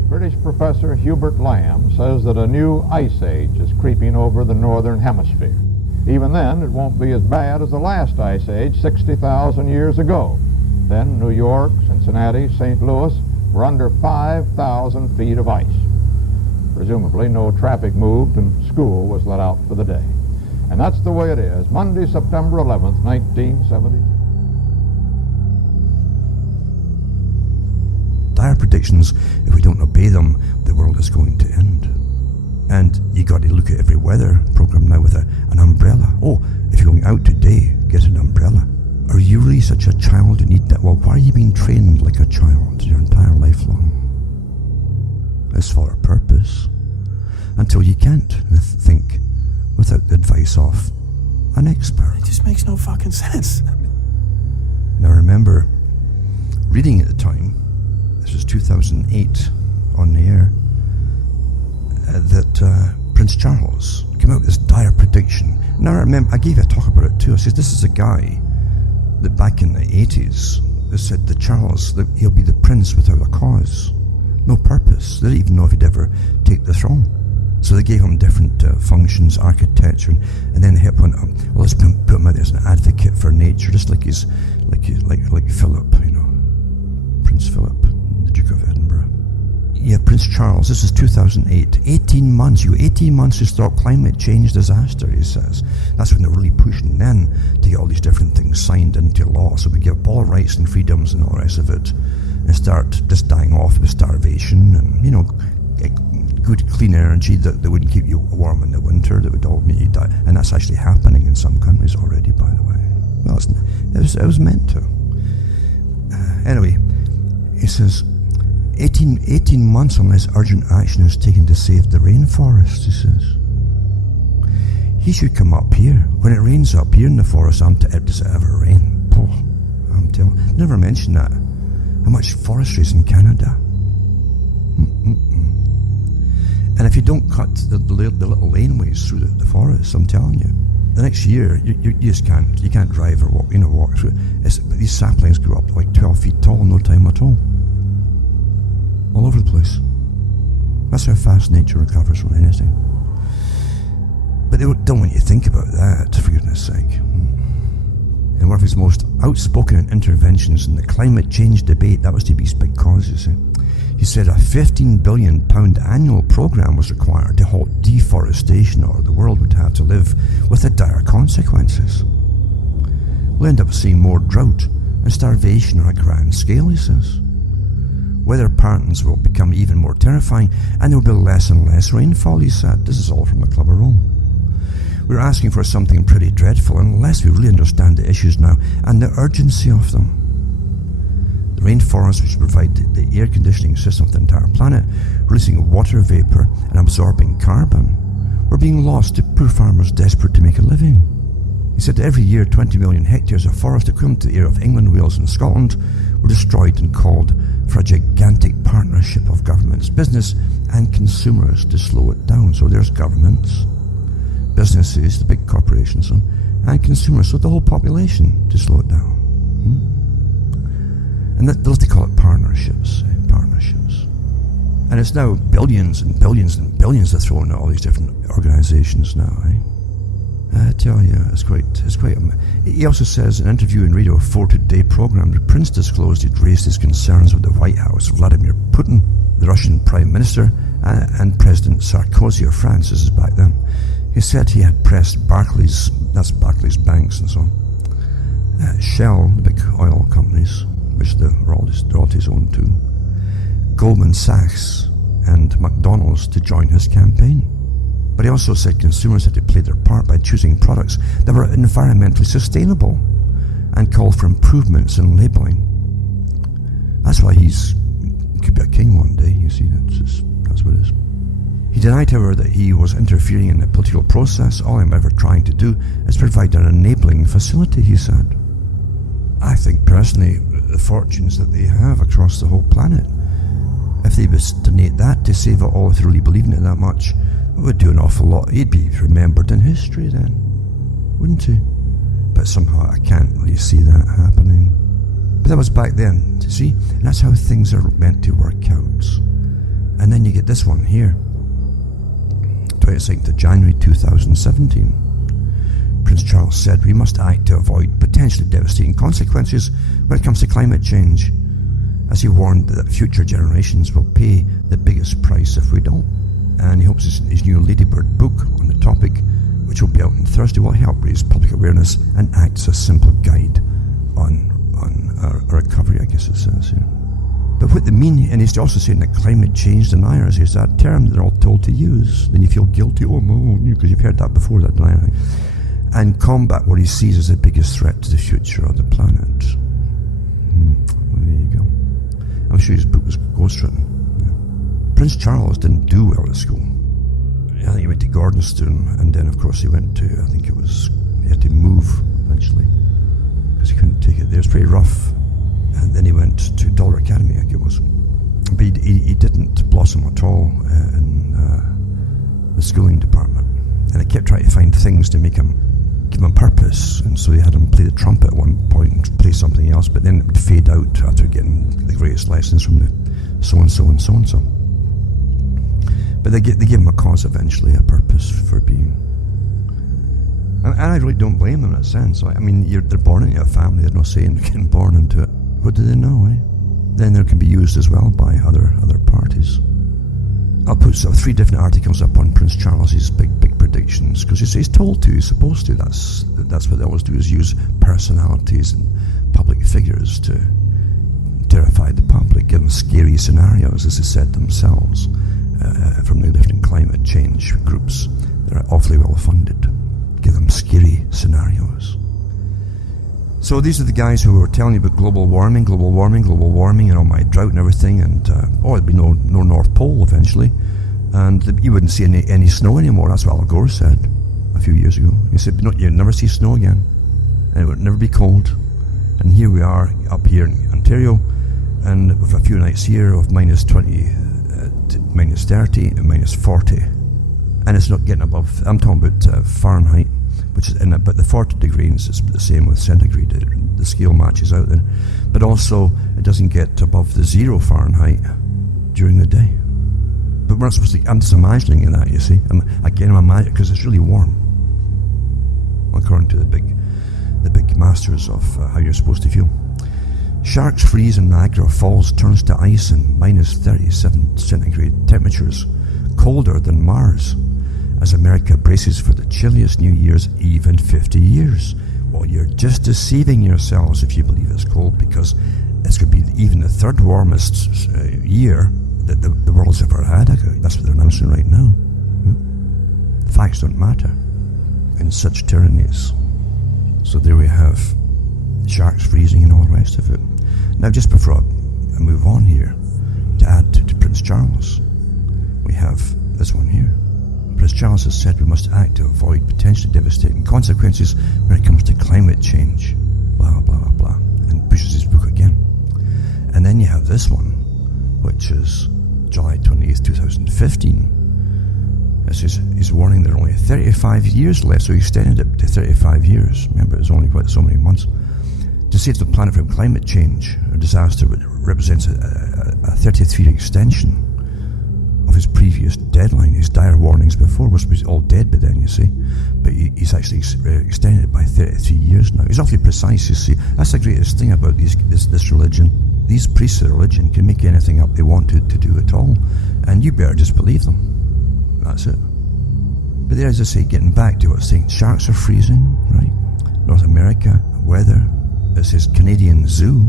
British professor Hubert Lamb says that a new ice age is creeping over the northern hemisphere. Even then, it won't be as bad as the last ice age 60,000 years ago. Then New York, Cincinnati, St. Louis were under 5,000 feet of ice. Presumably no traffic moved and school was let out for the day. And that's the way it is. Monday, September 11th, 1972. Dire predictions, if we don't obey them, the world is going to end. And you got to look at every weather program now with an umbrella. Oh, if you're going out today, get an umbrella. Are you really such a child who need that? Well, why are you being trained like a child your entire life long? It's for a purpose. Until you can't think without the advice of an expert. It just makes no fucking sense. Now remember, reading at the time, this was 2008 on the air, that Prince Charles came out with this dire prediction. Now I remember, I gave you a talk about it too. I said, this is a guy that back in the 80s said that Charles, that he'll be the prince without a cause, no purpose. They didn't even know if he'd ever take the throne. So they gave him different functions, architecture, and then they hit on, well, let's put him out there as an advocate for nature, just like he's like Philip, you know, Prince Philip, the Duke of Edinburgh. Yeah, Prince Charles, this is 2008. 18 months to stop climate change disaster, he says. That's when they're really pushing then to get all these different things signed into law. So we give all rights and freedoms and all the rest of it, and start just dying off with starvation and, you know, good clean energy that wouldn't keep you warm in the winter, that would all make you die. And that's actually happening in some countries already, by the way. Well, it was meant to. Anyway, he says, 18 months unless urgent action is taken to save the rainforest, he says. He should come up here. When it rains up here in the forest, does it ever rain? Oh, I'm telling you. Never mentioned that. How much forestry is in Canada? And if you don't cut the little laneways through the forest, I'm telling you, the next year you just can't drive or walk through it. These saplings grew up like 12 feet tall in no time at all over the place. That's how fast nature recovers from anything. But they don't want you to think about that, for goodness sake. And one of his most outspoken interventions in the climate change debate, that was to be his big cause, you see. He said a £15 billion annual programme was required to halt deforestation, or the world would have to live with the dire consequences. We'll end up seeing more drought and starvation on a grand scale, he says. Weather patterns will become even more terrifying, and there will be less and less rainfall, he said. This is all from the Club of Rome. We're asking for something pretty dreadful unless we really understand the issues now and the urgency of them. The rainforests, which provide the air conditioning system of the entire planet, releasing water vapor and absorbing carbon, were being lost to poor farmers desperate to make a living. He said that every year 20 million hectares of forest equivalent to the area of England, Wales and Scotland were destroyed, and called for a gigantic partnership of governments, business and consumers to slow it down. So there's governments, businesses, the big corporations, and consumers, so the whole population to slow it down. And they call it partnerships. And it's now billions and billions and billions they're throwing at all these different organizations now, I tell you, it's quite. He also says in an interview in Radio 4 Today program, the Prince disclosed he'd raised his concerns with the White House, Vladimir Putin, the Russian Prime Minister, and President Sarkozy of France. This is back then. He said he had pressed Barclays, that's Barclays banks and so on, Shell, the big oil companies, which the royalties own too, Goldman Sachs and McDonald's to join his campaign. But he also said consumers had to play their part by choosing products that were environmentally sustainable and called for improvements in labelling. That's why he could be a king one day, you see, that's what it is. He denied, however, that he was interfering in the political process. All I'm ever trying to do is provide an enabling facility, he said. I think personally, the fortunes that they have across the whole planet, if they would donate that to save it all, if they really believe in it that much, it would do an awful lot. He'd be remembered in history then, wouldn't he? But somehow I can't really see that happening. But that was back then, you see? And that's how things are meant to work out. And then you get this one here. 22nd of January 2017. Prince Charles said we must act to avoid potentially devastating consequences when it comes to climate change, as he warned that future generations will pay the biggest price if we don't. And he hopes his new Ladybird book on the topic, which will be out on Thursday, will help raise public awareness and act as a simple guide on a recovery, I guess it says here. But what they mean, and he's also saying that climate change deniers is that term they're all told to use. Then you feel guilty, because you've heard that before, that denier. And combat what he sees as the biggest threat to the future of the planet. Well, there you go. I'm sure his book was ghostwritten. Prince Charles didn't do well at school. I think he went to Gordonstoun, and then of course he went to, he had to move eventually, because he couldn't take it there. It was pretty rough. And then he went to Dollar Academy, I think it was. But he didn't blossom at all in the schooling department. And they kept trying to find things to make him, give him purpose. And so they had him play the trumpet at one point and play something else, but then it would fade out after getting the greatest lessons from the so-and-so and so-and-so. But they gave him a cause eventually, a purpose for being. And I really don't blame them in that sense. I mean, they're born into a family, they're not saying they're getting born into it. What do they know, eh? Then they can be used as well by other parties. I'll put 3 different articles up on Prince Charles's big predictions, because he's told to, he's supposed to. That's what they always do, is use personalities and public figures to terrify the public, give them scary scenarios, as they said themselves, from the different climate change groups that are awfully well funded. Give them scary scenarios. So these are the guys who were telling you about global warming, and all my drought and everything, and there'd be no North Pole eventually, and you wouldn't see any snow anymore. That's what Al Gore said a few years ago. He said, you'd never see snow again, and it would never be cold. And here we are up here in Ontario, and with a few nights here of -20, -30, and -40, and it's not getting above. I'm talking about Fahrenheit, which is in about the 40 degrees. It's the same with centigrade. The scale matches out then, but also it doesn't get above the 0 Fahrenheit during the day. But we're not supposed to. I'm just imagining that, you see. I'm imagining, because it's really warm, according to the big masters of how you're supposed to feel. Sharks freeze in Niagara Falls, turns to ice in -37 centigrade temperatures, colder than Mars, as America braces for the chilliest New Year's Eve in 50 years. Well, you're just deceiving yourselves if you believe it's cold, because it's going to be even the 3rd warmest year that the world's ever had. That's what they're announcing right now. Facts don't matter in such tyrannies. So there we have sharks freezing and all the rest of it. Now, just before I move on here, to add to Prince Charles, we have this one here. Prince Charles has said we must act to avoid potentially devastating consequences when it comes to climate change. Blah, blah, blah, blah. And pushes his book again. And then you have this one, which is July 28th, 2015. This is his warning there are only 35 years left, so he extended it to 35 years. Remember, it was only so many months. To save the planet from climate change, a disaster represents a 33-year extension of his previous deadline. His dire warnings before was all dead by then, you see. But he's actually extended it by 33 years now. He's awfully precise, you see. That's the greatest thing about this religion. These priests of religion can make anything up they want to do at all. And you better just believe them. That's it. But there, as I say, getting back to what I was saying, sharks are freezing, right? North America, weather. It says Canadian Zoo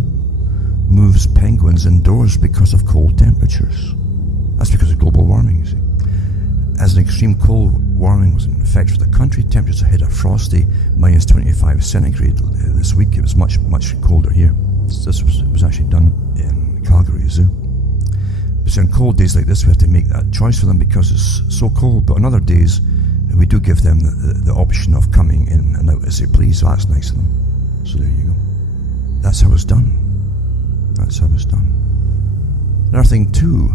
moves penguins indoors because of cold temperatures. That's because of global warming, you see. As an extreme cold warming was in effect for the country, temperatures hit a frosty -25 centigrade this week. It was much, much colder here. This was actually done in Calgary Zoo. But on cold days like this, we have to make that choice for them because it's so cold. But on other days, we do give them the option of coming in and out as they please. So that's nice of them. So there you go. That's how it's done. That's how it's done. Another thing too,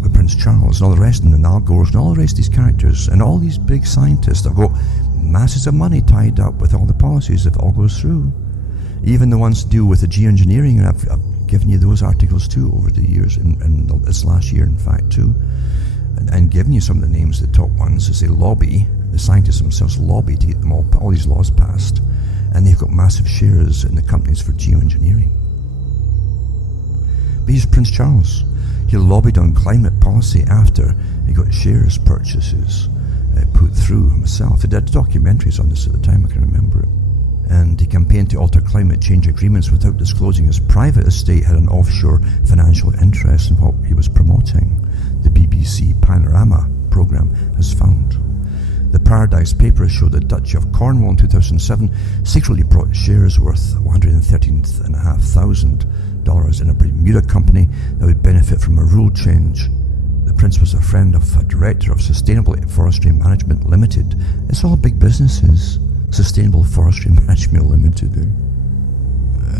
with Prince Charles and all the rest, and Al Gore and all the rest of these characters, and all these big scientists that have got masses of money tied up with all the policies if it all goes through. Even the ones to do with the geoengineering, and I've given you those articles too over the years, and this last year in fact too, and given you some of the names of the top ones as they lobby, the scientists themselves lobby to get them all these laws passed, and they've got massive shares in the companies for geoengineering. But here's Prince Charles. He lobbied on climate policy after he got shares purchases put through himself. He did documentaries on this at the time, I can remember it. And he campaigned to alter climate change agreements without disclosing his private estate had an offshore financial interest in what he was promoting. The BBC Panorama programme has found. The Paradise Papers showed the Duchy of Cornwall in 2007 secretly bought shares worth $113,500 in a Bermuda company that would benefit from a rule change. The Prince was a friend of a director of Sustainable Forestry Management Limited. It's all big businesses. Sustainable Forestry Management Limited.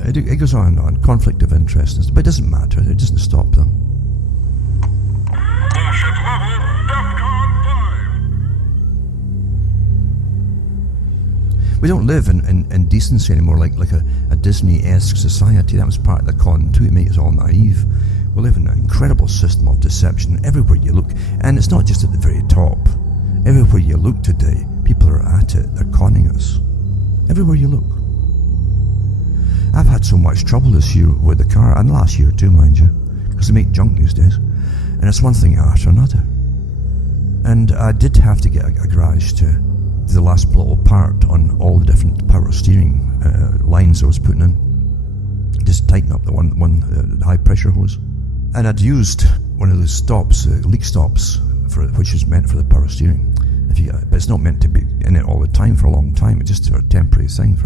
It goes on conflict of interest, but it doesn't matter. It doesn't stop them. Bullshit level, DEFCON 5. We don't live in decency anymore, like a Disney-esque society. That was part of the con too, to make us all naive. We live in an incredible system of deception everywhere you look, and it's not just at the very top. Everywhere you look today, people are at it. They're conning us. Everywhere you look. I've had so much trouble this year with the car, and last year too, mind you, because they make junk these days, and it's one thing after another. And I did have to get a garage to do the last little part on all the different power steering lines I was putting in, just tighten up the high pressure hose. And I'd used one of those stops, leak stops, which is meant for the power steering. But it's not meant to be in it all the time for a long time. It's just a temporary thing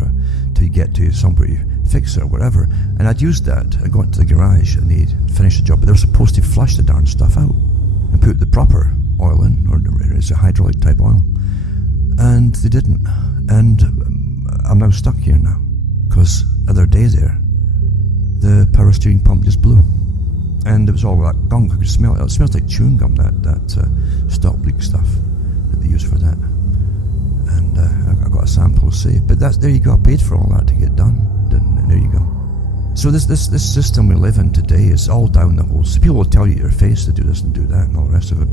till you get to somebody fix it or whatever. And I'd used that. I got to the garage and they finished the job, but they were supposed to flush the darn stuff out and put the proper oil in, or it's a hydraulic type oil. And they didn't. And I'm now stuck here now, because the other day there, the power steering pump just blew. And it was all that gunk. I could smell it. It smells like chewing gum, that stop leak stuff that they use for that. And I got a sample saved. But there you go. I paid for all that to get done. And there you go. So this system we live in today is all down the hole. So people will tell you to your face to do this and do that and all the rest of it.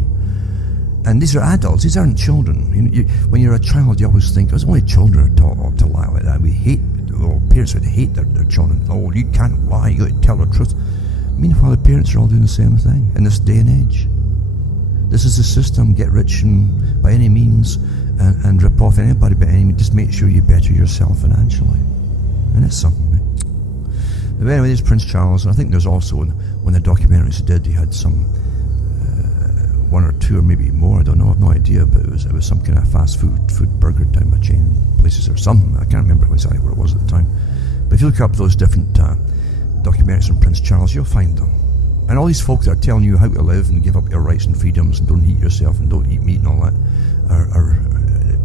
And these are adults. These aren't children. When you're a child, you always think, it's only children are taught to lie like that. Parents would hate their children. Oh, you can't lie. You got to tell the truth. Meanwhile, the parents are all doing the same thing in this day and age. This is the system. Get rich by any means and rip off anybody by any means. Just make sure you better yourself financially. And it's something. But anyway, there's Prince Charles. And I think there's also, when the documentaries he did, he had some, one or two or maybe more, I don't know, I've no idea, but it was some kind of fast food burger type of chain places or something. I can't remember exactly what it was at the time. But if you look up those different documentaries on Prince Charles, you'll find them. And all these folk that are telling you how to live and give up your rights and freedoms and don't heat yourself and don't eat meat and all that are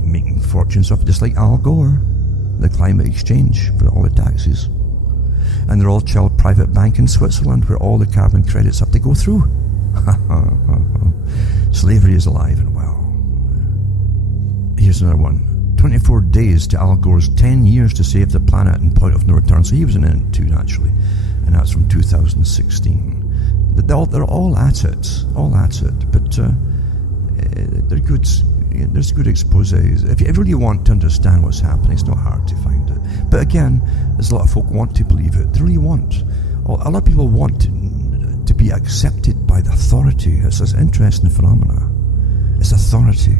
making fortunes off it, just like Al Gore, the climate exchange for all the taxes. And they're all child private bank in Switzerland where all the carbon credits have to go through. Slavery is alive and well. Here's another one. 24 days to Al Gore's 10 years to save the planet and point of no return. So he was in it too, naturally. And that's from 2016. They're all at it. But they're good. There's good exposés. If you really want to understand what's happening, it's not hard to find it. But again, there's a lot of folk want to believe it. They really want. A lot of people want to be accepted by the authority. It's an interesting phenomena. It's authority.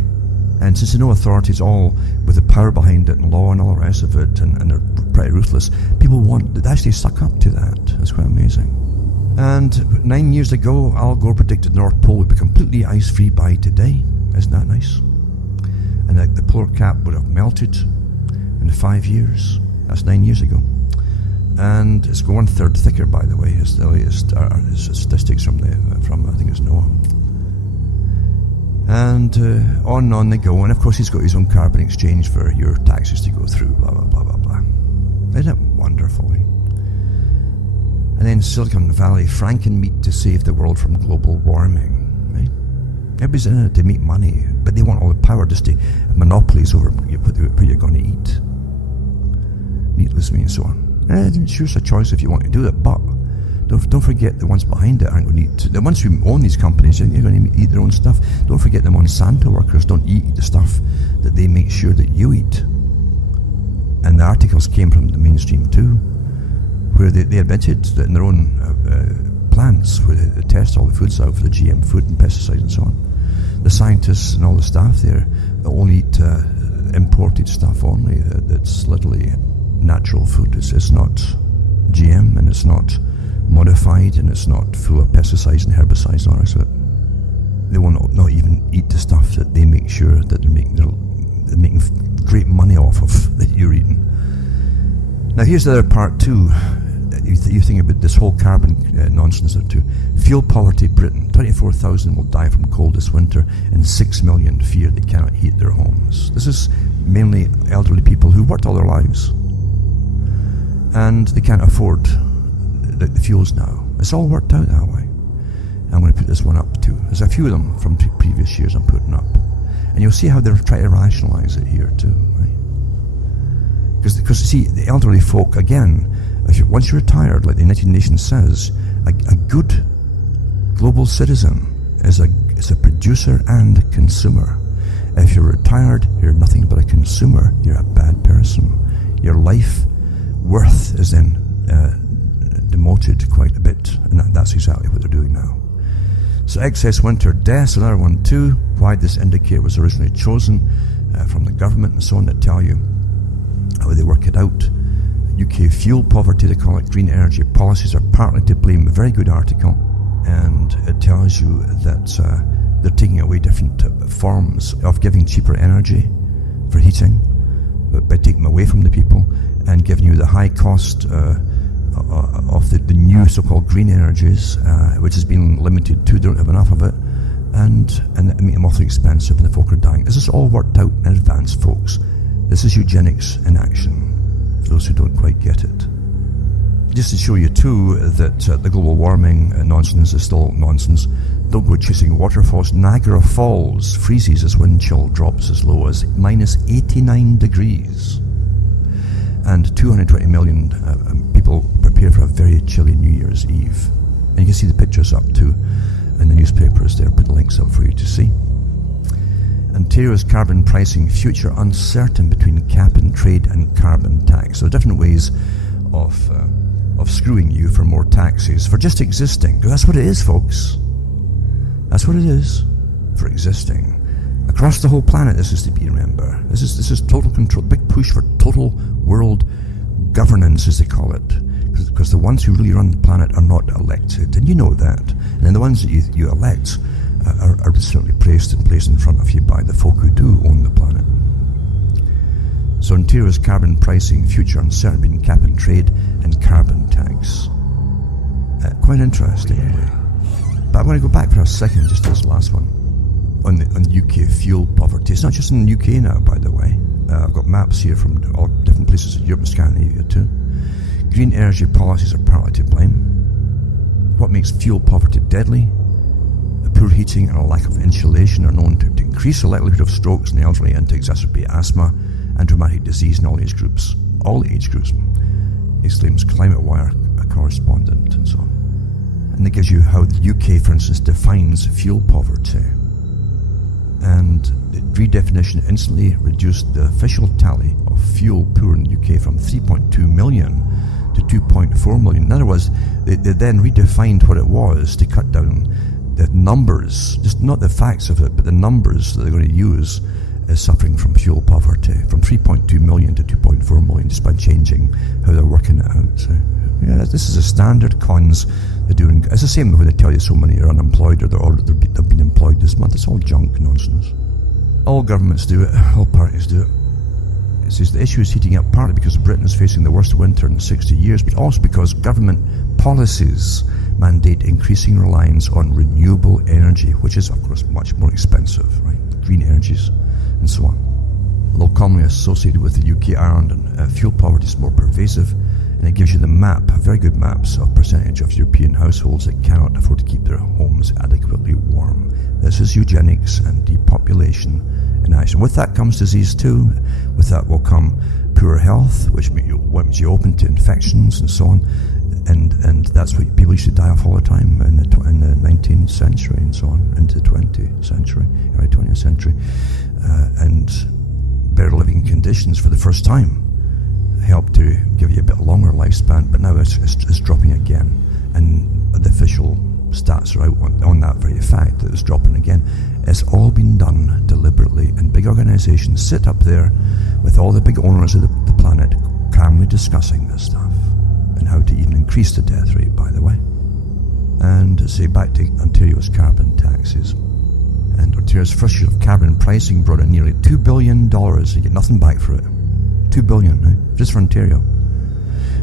And since authority is all with the power behind it and law and all the rest of it, and they're pretty ruthless, people they actually suck up to that. It's quite amazing. And 9 years ago, Al Gore predicted the North Pole would be completely ice-free by today. Isn't that nice? And the polar cap would have melted in 5 years. That's 9 years ago. And it's 1/3 thicker, by the way. It's the latest statistics from I think it's NOAA. And on they go. And of course, he's got his own carbon exchange for your taxes to go through. Blah blah blah blah blah. Isn't it wonderful? And then Silicon Valley, Frankenmeat to save the world from global warming. Right? Everybody's in it to make money, but they want all the power just to have monopolies over what you're going to eat. Meatless meat and so on. And sure, it's a choice if you want to do it, but don't forget the ones behind it aren't going to eat. The ones who own these companies, they're going to eat their own stuff. Don't forget the Monsanto workers don't eat the stuff that they make sure that you eat. And the articles came from the mainstream too, where they admitted that in their own plants, where they test all the foods out for the GM food and pesticides and so on, the scientists and all the staff there only eat imported stuff only. That's literally natural food. It's not GM, and it's not modified, and it's not full of pesticides and herbicides and all the rest of it. They will not even eat the stuff that they make sure that they're making great money off of that you're eating. Now here's the other part too. You think about this whole carbon nonsense there too. Fuel poverty Britain. 24,000 will die from cold this winter, and 6 million fear they cannot heat their homes. This is mainly elderly people who worked all their lives, and they can't afford the fuels now. It's all worked out that way. I'm going to put this one up too. There's a few of them from previous years I'm putting up, and you'll see how they're trying to rationalize it here too. Right? Because you see, the elderly folk, again, once you're retired, like the United Nations says, a good global citizen is a producer and consumer. If you're retired, you're nothing but a consumer. You're a bad person. Your life worth is then demoted quite a bit, and that's exactly what they're doing now. So excess winter deaths, another one too. Why this indicator was originally chosen from the government and so on, that tell you how they work it out. UK fuel poverty, they call it. Green energy policies are partly to blame. A very good article, and it tells you that they're taking away different forms of giving cheaper energy for heating, but by taking them away from the people and giving you the high cost of the new so-called green energies, which has been limited to, don't have enough of it, and make them awfully expensive, and the folk are dying. This is all worked out in advance, folks. This is eugenics in action, for those who don't quite get it. Just to show you too that the global warming nonsense is still nonsense. Don't go chasing waterfalls. Niagara Falls freezes as wind chill drops as low as minus 89 degrees. And 220 million people prepare for a very chilly New Year's Eve. And you can see the pictures up too in the newspapers there. Put the links up for you to see. Ontario's carbon pricing future uncertain between cap and trade and carbon tax. So different ways of screwing you for more taxes for just existing. Because that's what it is, folks. That's what it is for existing. Across the whole planet, this is to be, remember. This is total control. Big push for total world governance, as they call it. Because the ones who really run the planet are not elected. And you know that. And then the ones that you elect are certainly placed in front of you by the folk who do own the planet. So Ontario's carbon pricing future uncertain between cap and trade and carbon tax. Quite interesting, really. But I'm going to go back for a second, just to this last one, on the UK fuel poverty. It's not just in the UK now, by the way. I've got maps here from all different places in Europe and Scandinavia too. Green energy policies are partly to blame. What makes fuel poverty deadly? Poor heating and a lack of insulation are known to increase the likelihood of strokes in the elderly and to exacerbate asthma and rheumatic disease in all age groups. All age groups, exclaims Climate Wire, a correspondent, and so on. And it gives you how the UK, for instance, defines fuel poverty. And the redefinition instantly reduced the official tally of fuel poor in the UK from 3.2 million to 2.4 million. In other words, they then redefined what it was to cut down the numbers, just not the facts of it, but the numbers that they're going to use as suffering from fuel poverty, from 3.2 million to 2.4 million, just by changing how they're working it out. So, yeah, this is a standard cons they're doing. It's the same when they tell you so many are unemployed or they've been employed this month. It's all junk nonsense. All governments do it, all parties do it. It says the issue is heating up partly because Britain is facing the worst winter in 60 years, but also because government policies mandate increasing reliance on renewable energy, which is, of course, much more expensive, right? Green energies and so on. Although commonly associated with the UK, Ireland, and fuel poverty is more pervasive, and it gives you the map, very good maps of percentage of European households that cannot afford to keep their homes adequately warm. This is eugenics and depopulation in action. With that comes disease too. With that will come poor health, which makes you open to infections and so on. And that's what people used to die of all the time in the 19th century and so on, into the 20th century, early 20th century. And better living conditions for the first time helped to give you a bit longer lifespan, but now it's dropping again. And the official stats are out on that very fact that it's dropping again. It's all been done deliberately, and big organizations sit up there with all the big owners of the planet calmly discussing this stuff. And how to even increase the death rate, by the way. And say back to Ontario's carbon taxes. And Ontario's first year of carbon pricing brought in nearly $2 billion. You get nothing back for it. $2 billion, right? Just for Ontario.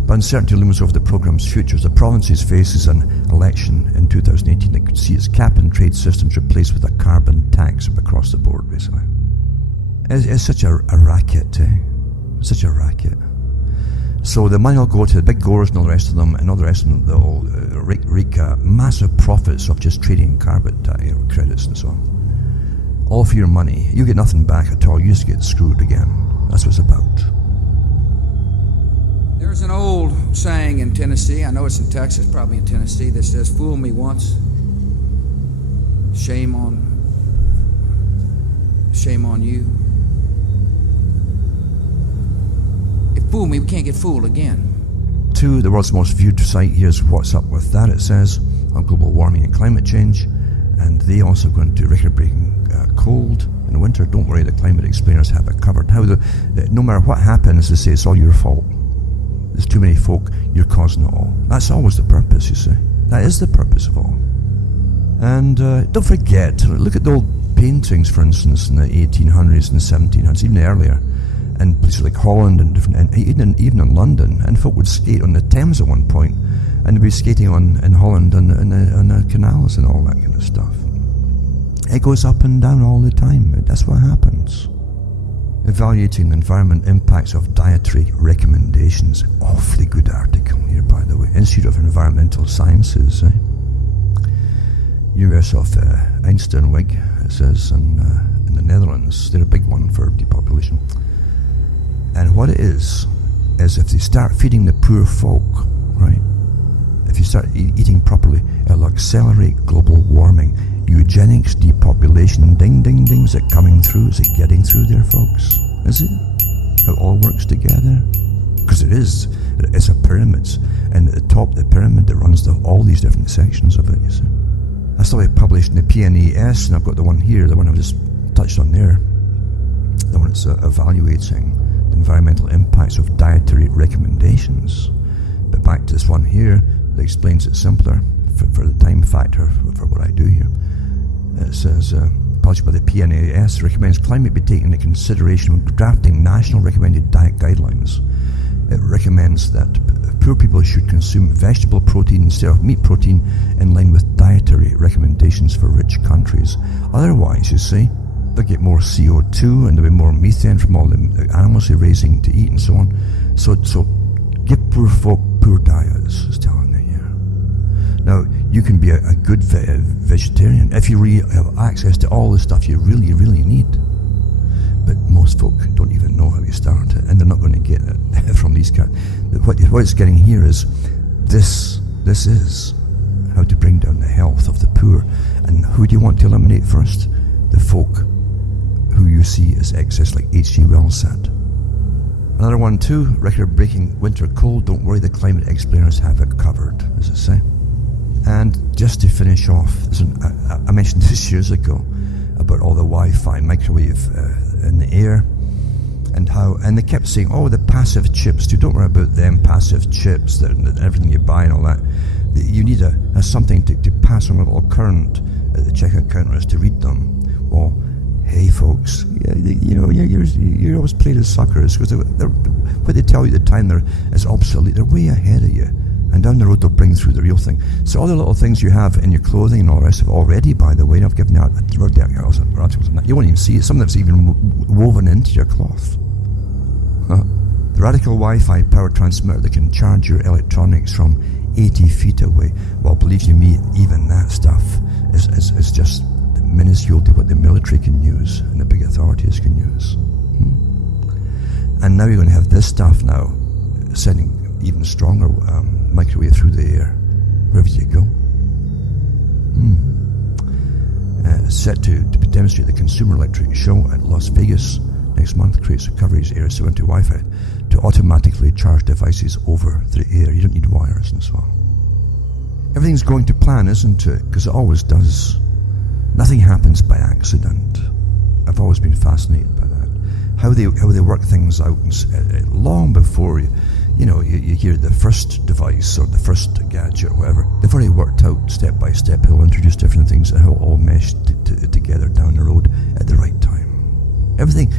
But uncertainty looms over the programme's future as the province faces an election in 2018 that could see its cap and trade systems replaced with a carbon tax across the board, basically. It's such a racket, Such a racket. So the money will go to the big goers and all the rest of them, and all the rest of them, they'll wreak massive profits of just trading carbon credits and so on. All for your money. You get nothing back at all. You just get screwed again. That's what it's about. There's an old saying in Tennessee, I know it's in Texas, probably in Tennessee, that says, fool me once, shame on you. If fool me, we can't get fooled again. 2, the world's most viewed site. Here's what's up with that. It says on global warming and climate change, and they also go into record-breaking cold in winter. Don't worry, the climate explainers have it covered. No matter what happens, they say it's all your fault. There's too many folk, you're causing it all. That's always the purpose, you see. That is the purpose of all. And don't forget, look at the old paintings, for instance, in the 1800s and 1700s, even earlier, in places like Holland and different, and even in London, and folk would skate on the Thames at one point, and they'd be skating in Holland on the canals and all that kind of stuff. It goes up and down all the time. That's what happens. Evaluating the environment impacts of dietary recommendations. Awfully good article here, by the way. Institute of Environmental Sciences. University of Eindhoven, it says, in the Netherlands. They're a big one for depopulation. And what it is if they start feeding the poor folk, right? If you start eating properly, it'll accelerate global warming. Eugenics, depopulation, ding, ding, ding. Is it coming through? Is it getting through there, folks? Is it? How it all works together? Because it is. It's a pyramid. And at the top of the pyramid, that runs all these different sections of it, you see. That's the way published in the PNAS, and I've got the one here, the one I've just touched on there. The one that's evaluating the environmental impacts of dietary recommendations. But back to this one here that explains it simpler for the time factor for what I do here. It says, published by the PNAS, recommends climate be taken into consideration when drafting national recommended diet guidelines. It recommends that poor people should consume vegetable protein instead of meat protein in line with dietary recommendations for rich countries. Otherwise, you see, they'll get more CO2 and there'll be more methane from all the animals they're raising to eat and so on. So give poor folk poor diets, is telling me here. Now, you can be a good vegetarian if you really have access to all the stuff you really, really need. But most folk don't even know how you start it, and they're not going to get it from these guys. What it's getting here is this is how to bring down the health of the poor. And who do you want to eliminate first? The folk who you see as excess, like H.G. Wells said. Another one too, record-breaking winter cold. Don't worry, the climate explainers have it covered, as I say. And just to finish off, I mentioned this years ago about all the Wi-Fi, microwave in the air, and they kept saying, oh, the passive chips. Don't worry about them passive chips, that everything you buy and all that. You need something to pass on a little current at the checkout counters to read them. Well, hey folks, you're always played as suckers, because what they tell you at the time is obsolete. They're way ahead of you, and down the road they'll bring through the real thing. So all the little things you have in your clothing and all the rest of it already, by the way, I've given out articles on that. You won't even see it. Some of it's even woven into your cloth. The radical Wi-Fi power transmitter that can charge your electronics from 80 feet away. Well, believe you me, even that stuff is just minuscule to what the military can use and the big authorities can use. And now you're going to have this stuff now sending even stronger microwave through the air wherever you go. Set to demonstrate the Consumer Electric Show at Las Vegas next month. Creates a coverage area so into Wi-Fi to automatically charge devices over the air. You don't need wires and so on. Everything's going to plan, isn't it? Because it always does. Nothing happens by accident. I've always been fascinated by that. How they work things out long before you hear the first device or the first gadget or whatever. They've already worked out step by step. They'll introduce different things and how it all mesh together down the road at the right time. Everything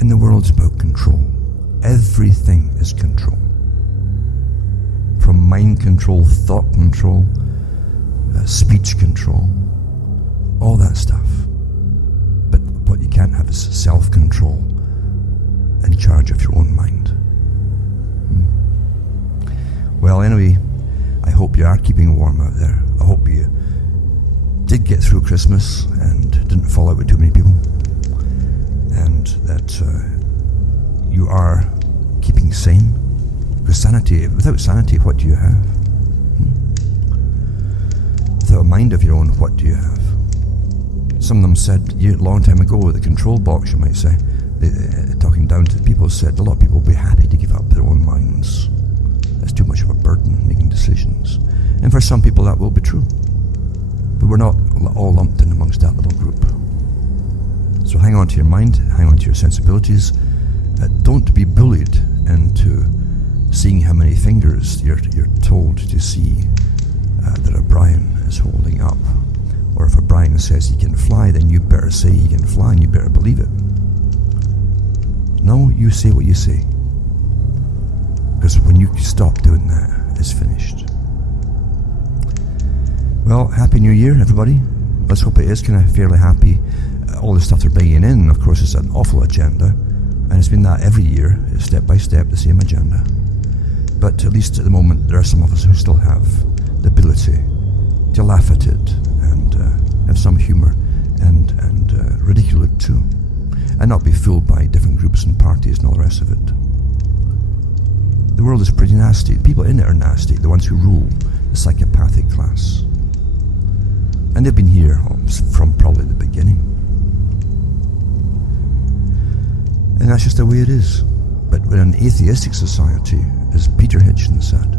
in the world is about control. Everything is control. From mind control, thought control, speech control, all that stuff. But what you can't have is self-control in charge of your own mind. Well, anyway, I hope you are keeping warm out there. I hope you did get through Christmas and didn't fall out with too many people, and that you are keeping sane Because sanity, without sanity, what do you have? Without a mind of your own, what do you have? Some of them said, a long time ago, the control box, you might say, talking down to the people, said a lot of people will be happy to give up their own minds. It's too much of a burden making decisions. And for some people that will be true. But we're not all lumped in amongst that little group. So hang on to your mind, hang on to your sensibilities. Don't be bullied into seeing how many fingers you're told to see that O'Brien is holding up. Or if O'Brien says he can fly, then you better say he can fly and you better believe it. No, you say what you say. Because when you stop doing that, it's finished. Well, Happy New Year, everybody. Let's hope it is kind of fairly happy. All the stuff they're bringing in, of course, is an awful agenda. And it's been that every year, step by step, the same agenda. But at least at the moment, there are some of us who still have the ability to laugh at it and have some humour and ridicule it too. And not be fooled by different groups and parties and all the rest of it. The world is pretty nasty. The people in it are nasty, the ones who rule, the psychopathic class. And they've been here from probably the beginning. And that's just the way it is. But in an atheistic society, as Peter Hitchens said,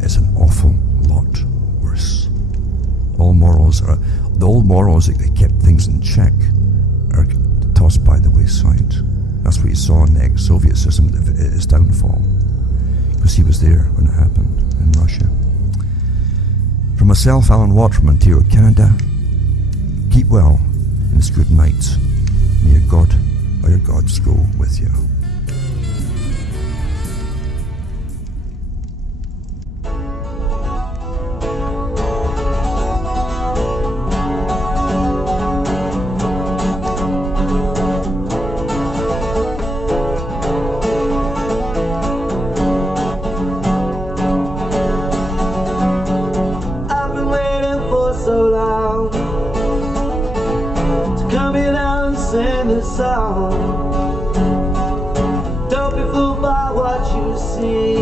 it's an awful lot worse. The old morals that kept things in check are tossed by the wayside. That's what you saw in the ex-Soviet system, its downfall. Because he was there when it happened in Russia. From myself, Alan Watt from Ontario, Canada, keep well and it's good night. May your God or your gods go with you. Don't be fooled by what you see.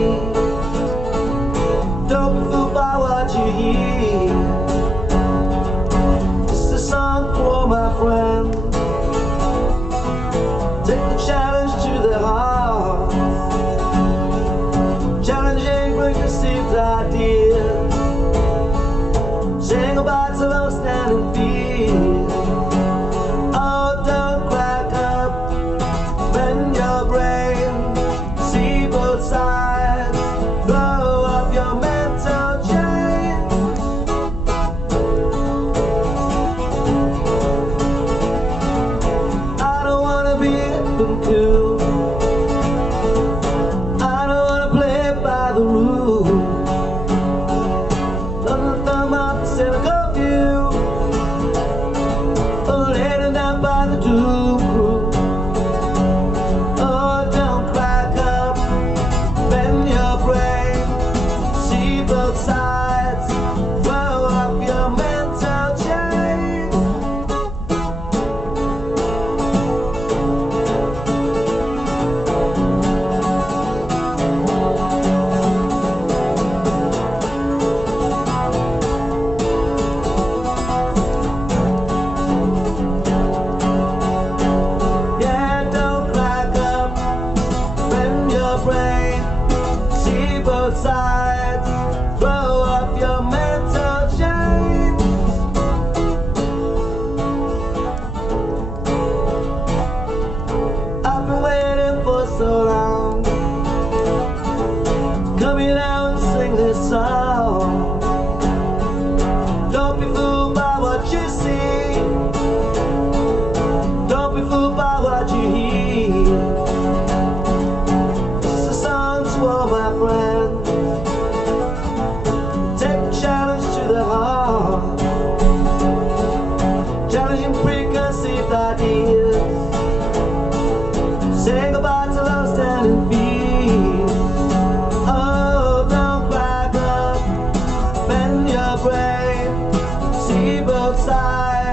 Don't be fooled by what you hear. This is a song for my friend. Take the challenge to the heart. Challenging preconceived ideas. Saying goodbye to those standing fear. Side